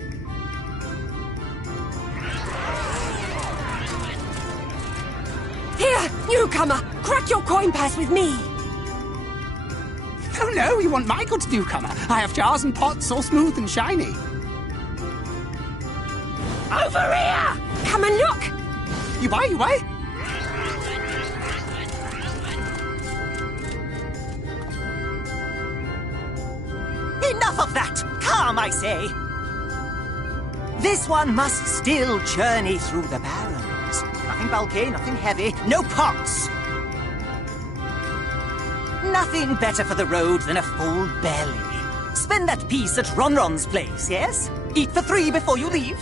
Here, newcomer, crack your coin purse with me. Oh no, you want my goods, newcomer? I have jars and pots all smooth and shiny. Over here! Come and look! You buy, you buy? Enough of that! Calm, I say! This one must still journey through the barrens. Nothing bulky, nothing heavy, no pots. Nothing better for the road than a full belly. Spend that piece at Ronron's place, yes? Eat for 3 before you leave.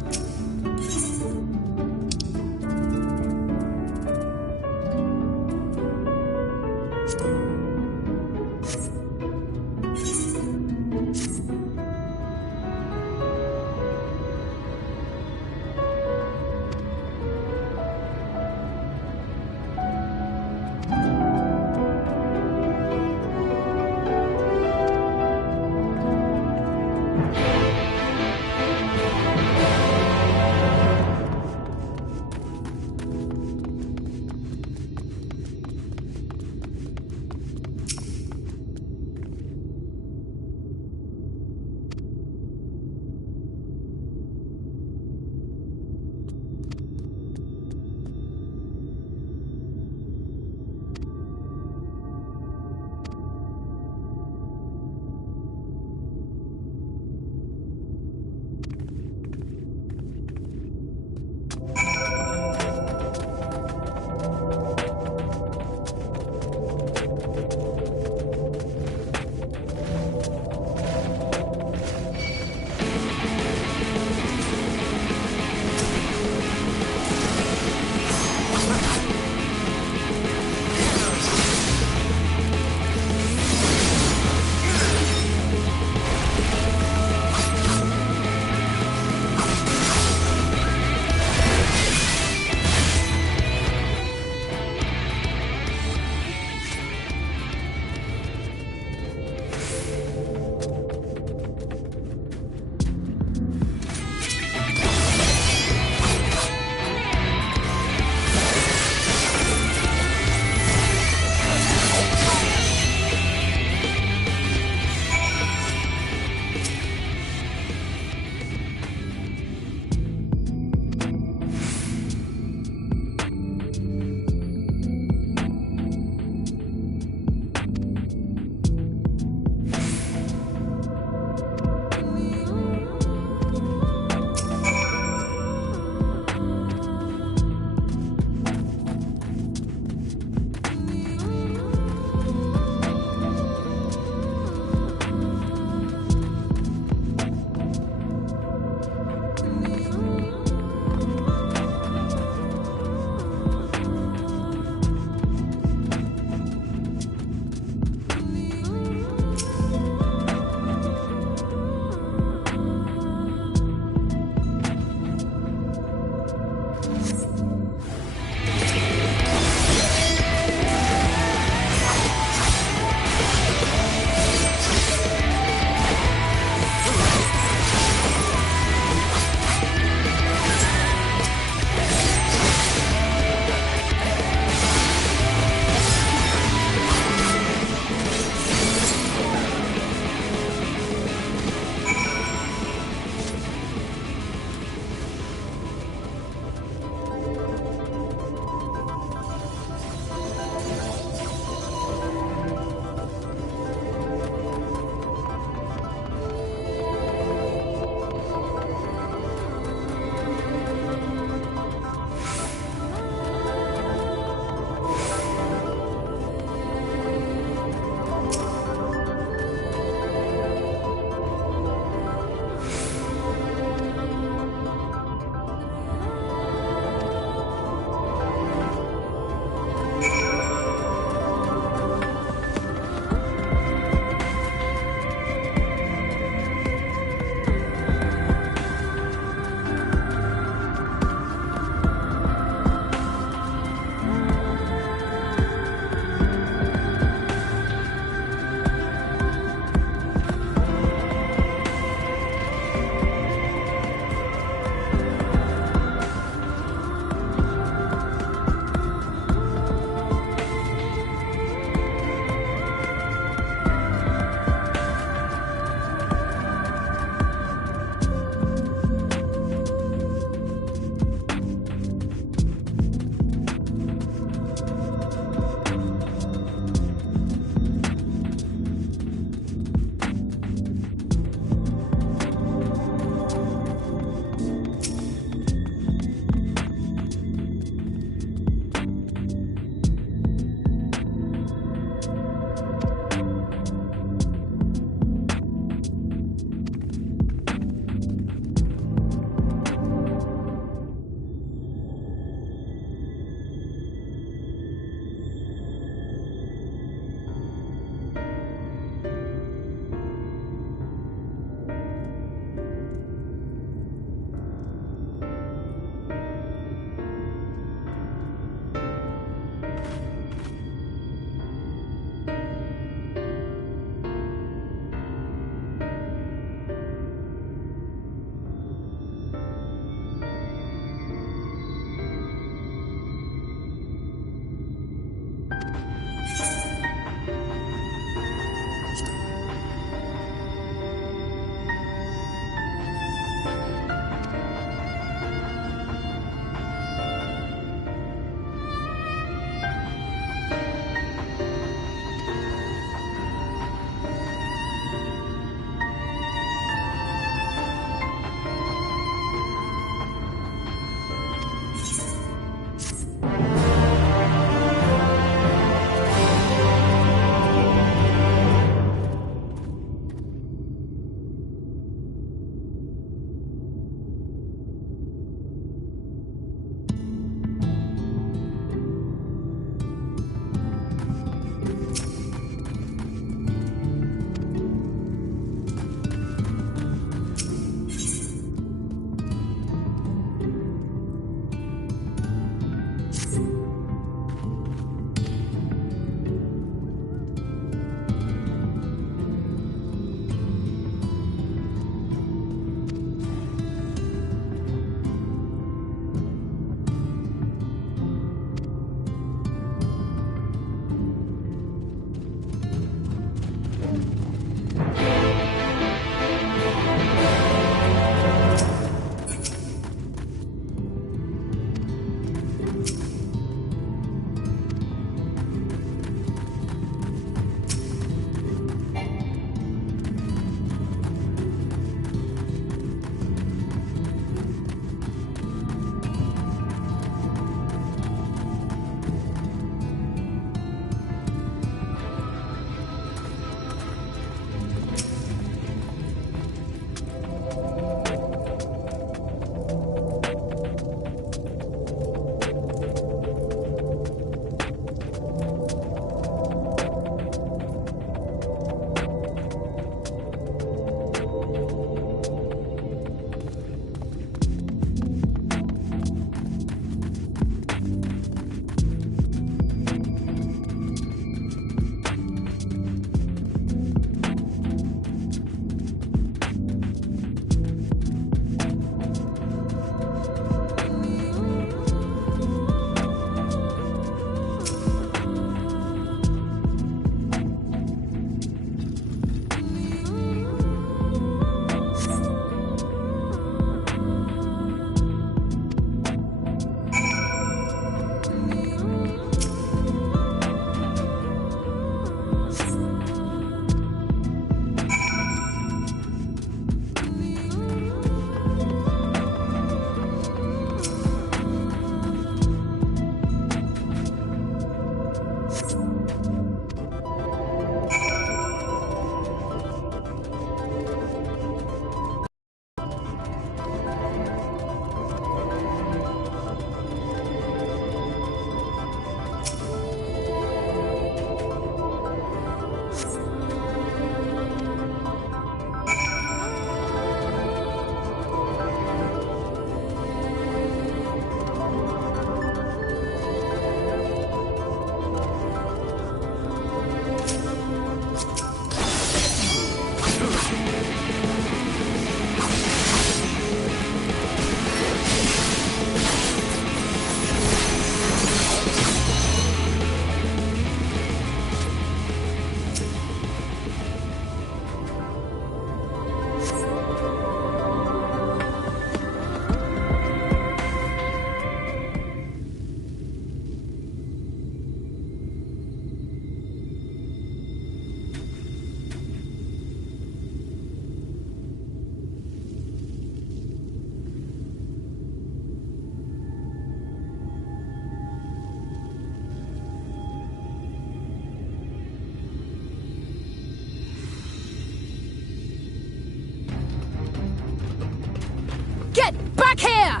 Get back here!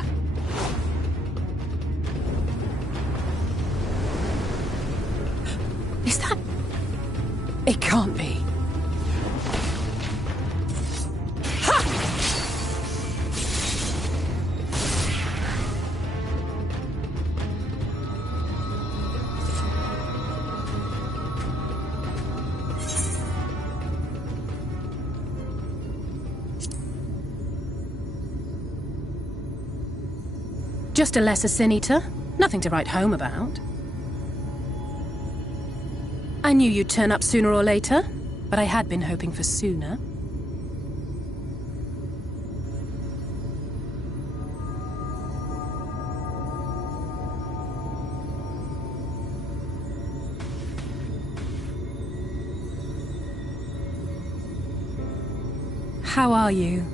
Is that... It can't be. Just a lesser sin eater. Nothing to write home about. I knew you'd turn up sooner or later, but I had been hoping for sooner. How are you?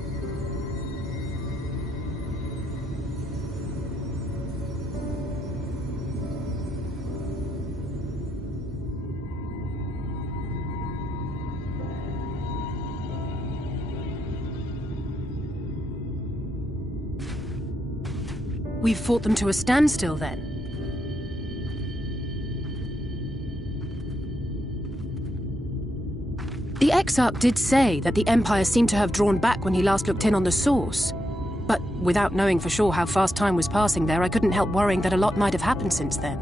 We've fought them to a standstill, then. The Exarch did say that the Empire seemed to have drawn back when he last looked in on the source. But without knowing for sure how fast time was passing there, I couldn't help worrying that a lot might have happened since then.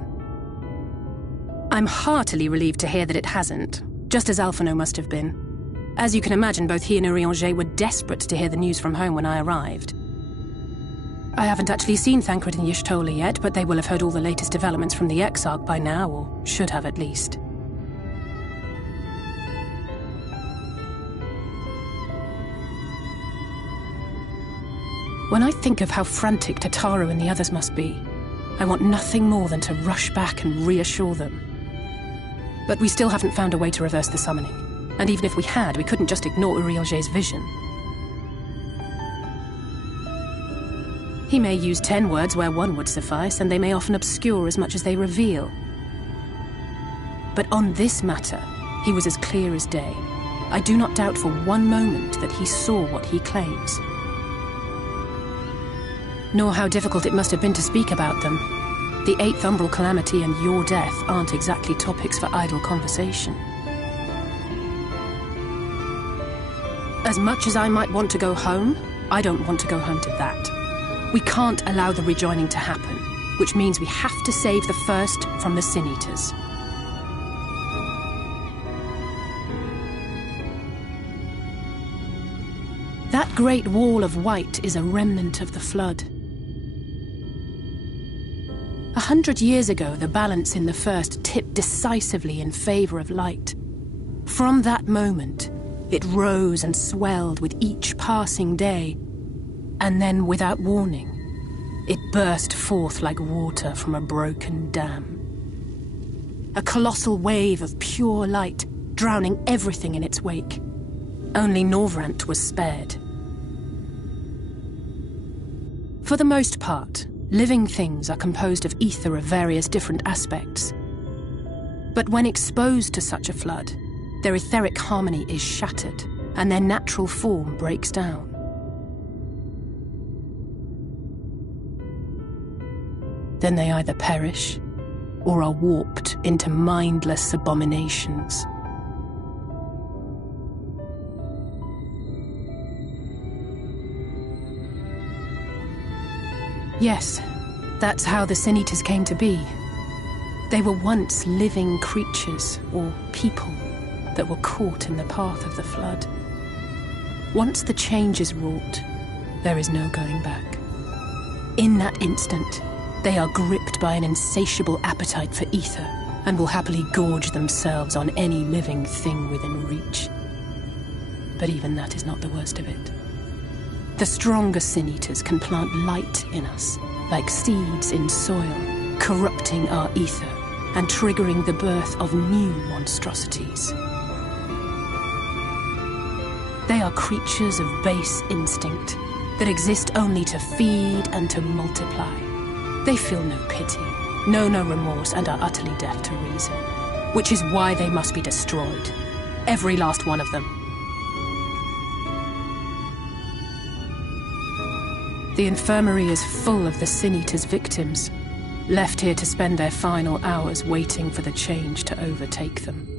I'm heartily relieved to hear that it hasn't, just as Alphino must have been. As you can imagine, both he and Urianger were desperate to hear the news from home when I arrived. I haven't actually seen Thancred and Y'shtola yet, but they will have heard all the latest developments from the Exarch by now, or should have at least. When I think of how frantic Tataru and the others must be, I want nothing more than to rush back and reassure them. But we still haven't found a way to reverse the summoning. And even if we had, we couldn't just ignore Urianger's vision. He may use 10 words where 1 would suffice, and they may often obscure as much as they reveal. But on this matter, he was as clear as day. I do not doubt for one moment that he saw what he claims. Nor how difficult it must have been to speak about them. The 8th Umbral Calamity and your death aren't exactly topics for idle conversation. As much as I might want to go home, I don't want to go home to that. We can't allow the rejoining to happen, which means we have to save the first from the Sin Eaters. That great wall of white is a remnant of the Flood. 100 years ago, the balance in the first tipped decisively in favor of light. From that moment, it rose and swelled with each passing day, and then, without warning, it burst forth like water from a broken dam. A colossal wave of pure light, drowning everything in its wake. Only Norvrant was spared. For the most part, living things are composed of ether of various different aspects. But when exposed to such a flood, their etheric harmony is shattered, and their natural form breaks down. Then they either perish, or are warped into mindless abominations. Yes, that's how the Sin Eaters came to be. They were once living creatures, or people, that were caught in the path of the Flood. Once the change is wrought, there is no going back. In that instant, they are gripped by an insatiable appetite for ether, and will happily gorge themselves on any living thing within reach. But even that is not the worst of it. The stronger Sin Eaters can plant light in us, like seeds in soil, corrupting our ether, and triggering the birth of new monstrosities. They are creatures of base instinct, that exist only to feed and to multiply. They feel no pity, know no remorse, and are utterly deaf to reason. Which is why they must be destroyed. Every last one of them. The infirmary is full of the Sin Eater's victims, left here to spend their final hours waiting for the change to overtake them.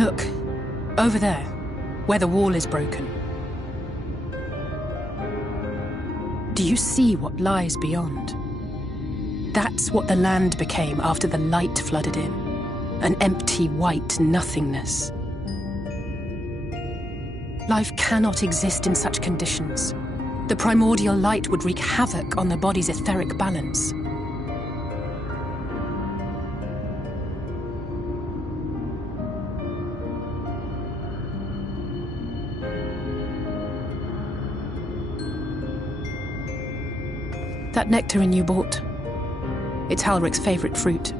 Look, over there, where the wall is broken. Do you see what lies beyond? That's what the land became after the light flooded in. An empty, white nothingness. Life cannot exist in such conditions. The primordial light would wreak havoc on the body's etheric balance. That nectarine you bought, it's Halric's favorite fruit.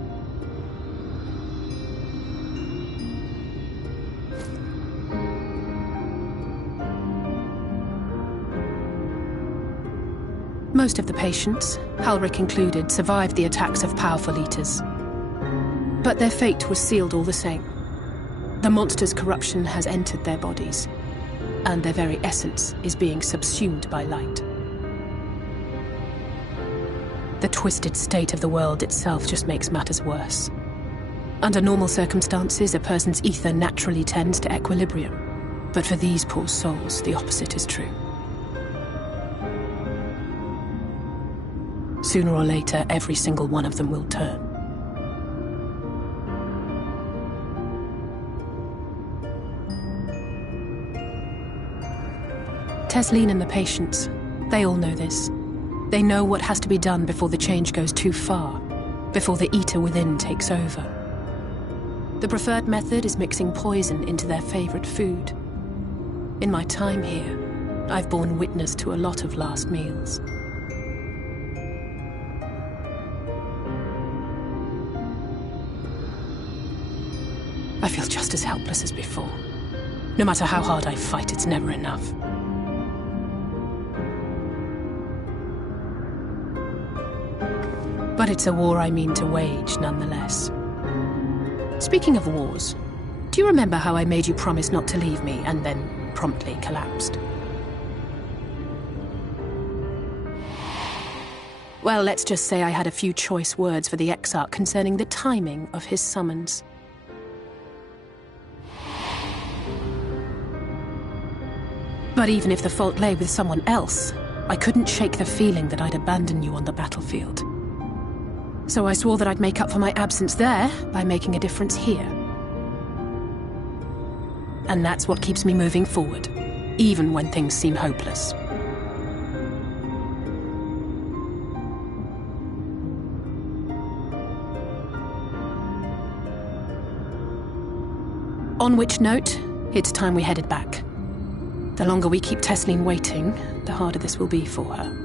Most of the patients, Halric included, survived the attacks of powerful eaters. But their fate was sealed all the same. The monster's corruption has entered their bodies, and their very essence is being subsumed by light. The twisted state of the world itself just makes matters worse. Under normal circumstances, a person's ether naturally tends to equilibrium. But for these poor souls, the opposite is true. Sooner or later, every single one of them will turn. Tesleen and the patients, they all know this. They know what has to be done before the change goes too far, before the eater within takes over. The preferred method is mixing poison into their favorite food. In my time here, I've borne witness to a lot of last meals. I feel just as helpless as before. No matter how hard I fight, it's never enough. But it's a war I mean to wage, nonetheless. Speaking of wars, do you remember how I made you promise not to leave me and then promptly collapsed? Well, let's just say I had a few choice words for the Exarch concerning the timing of his summons. But even if the fault lay with someone else, I couldn't shake the feeling that I'd abandon you on the battlefield. So I swore that I'd make up for my absence there by making a difference here. And that's what keeps me moving forward, even when things seem hopeless. On which note, it's time we headed back. The longer we keep Tesleen waiting, the harder this will be for her.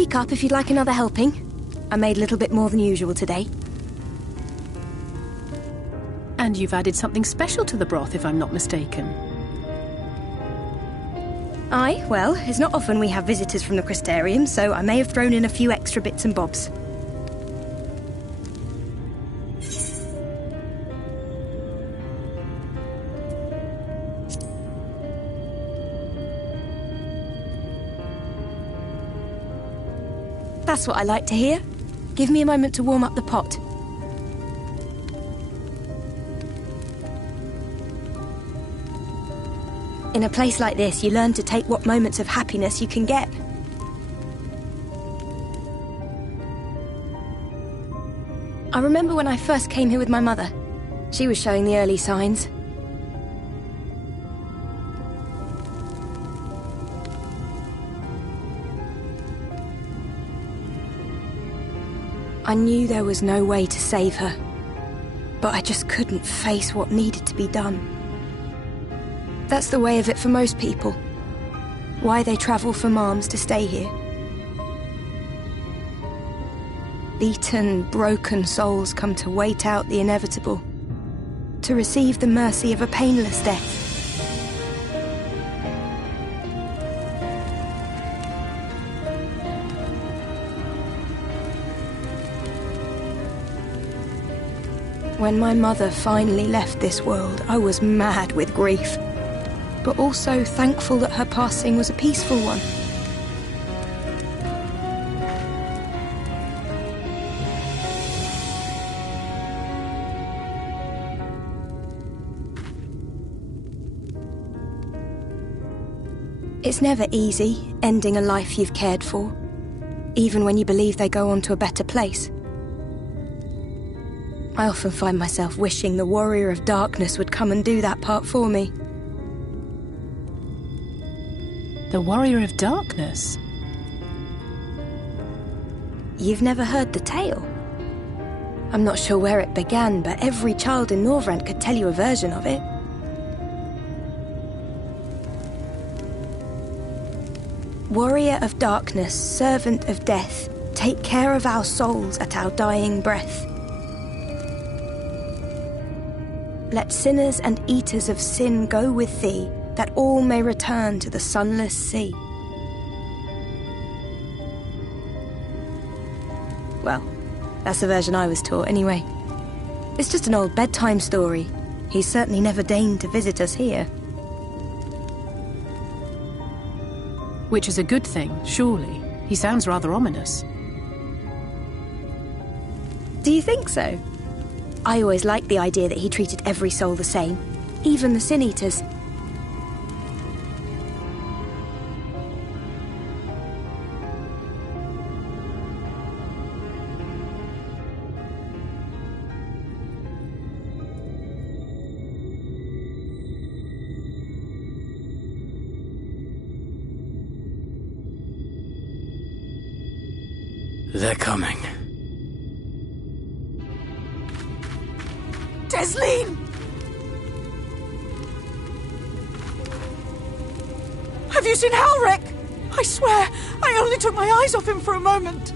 Speak up if you'd like another helping. I made a little bit more than usual today. And you've added something special to the broth, if I'm not mistaken. Aye, well, it's not often we have visitors from the Crystarium, so I may have thrown in a few extra bits and bobs. That's what I like to hear. Give me a moment to warm up the pot. In a place like this, you learn to take what moments of happiness you can get. I remember when I first came here with my mother. She was showing the early signs. I knew there was no way to save her, but I just couldn't face what needed to be done. That's the way of it for most people. Why they travel from arms to stay here. Beaten, broken souls come to wait out the inevitable, to receive the mercy of a painless death. When my mother finally left this world, I was mad with grief, but also thankful that her passing was a peaceful one. It's never easy, ending a life you've cared for, even when you believe they go on to a better place. I often find myself wishing the Warrior of Darkness would come and do that part for me. The Warrior of Darkness? You've never heard the tale? I'm not sure where it began, but every child in Norvrent could tell you a version of it. Warrior of Darkness, servant of death, take care of our souls at our dying breath. Let sinners and eaters of sin go with thee, that all may return to the sunless sea. Well, that's the version I was taught anyway. It's just an old bedtime story. He's certainly never deigned to visit us here. Which is a good thing, surely. He sounds rather ominous. Do you think so? I always liked the idea that he treated every soul the same, even the Sin Eaters. They're coming. Desleen! Have you seen Halric? I swear, I only took my eyes off him for a moment.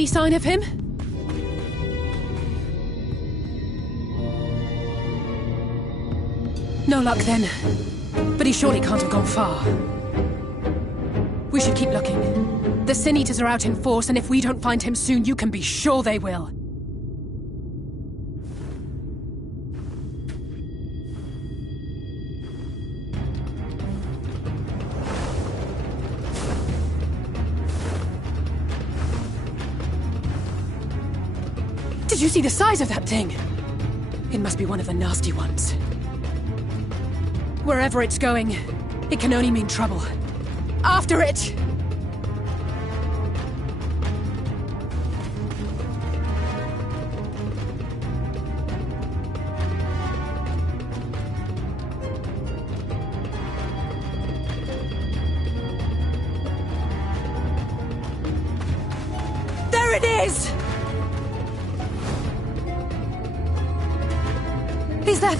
Any sign of him? No luck then. But he surely can't have gone far. We should keep looking. The Sin Eaters are out in force, and if we don't find him soon, you can be sure they will. Did you see the size of that thing? It must be one of the nasty ones. Wherever it's going, it can only mean trouble. After it! There it is! Is that...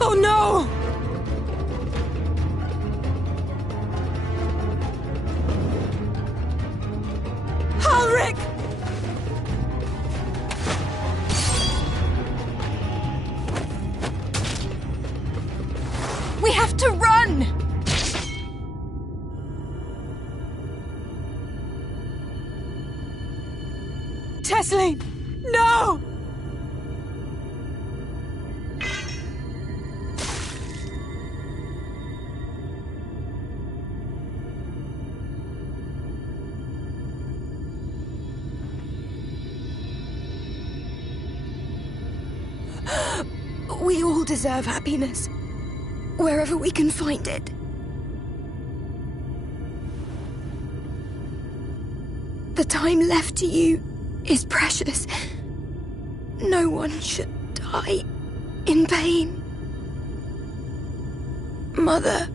Oh no! Ulrich! We have to run! Tesleen! No! We all deserve happiness, wherever we can find it. The time left to you is precious. No one should die in pain. Mother,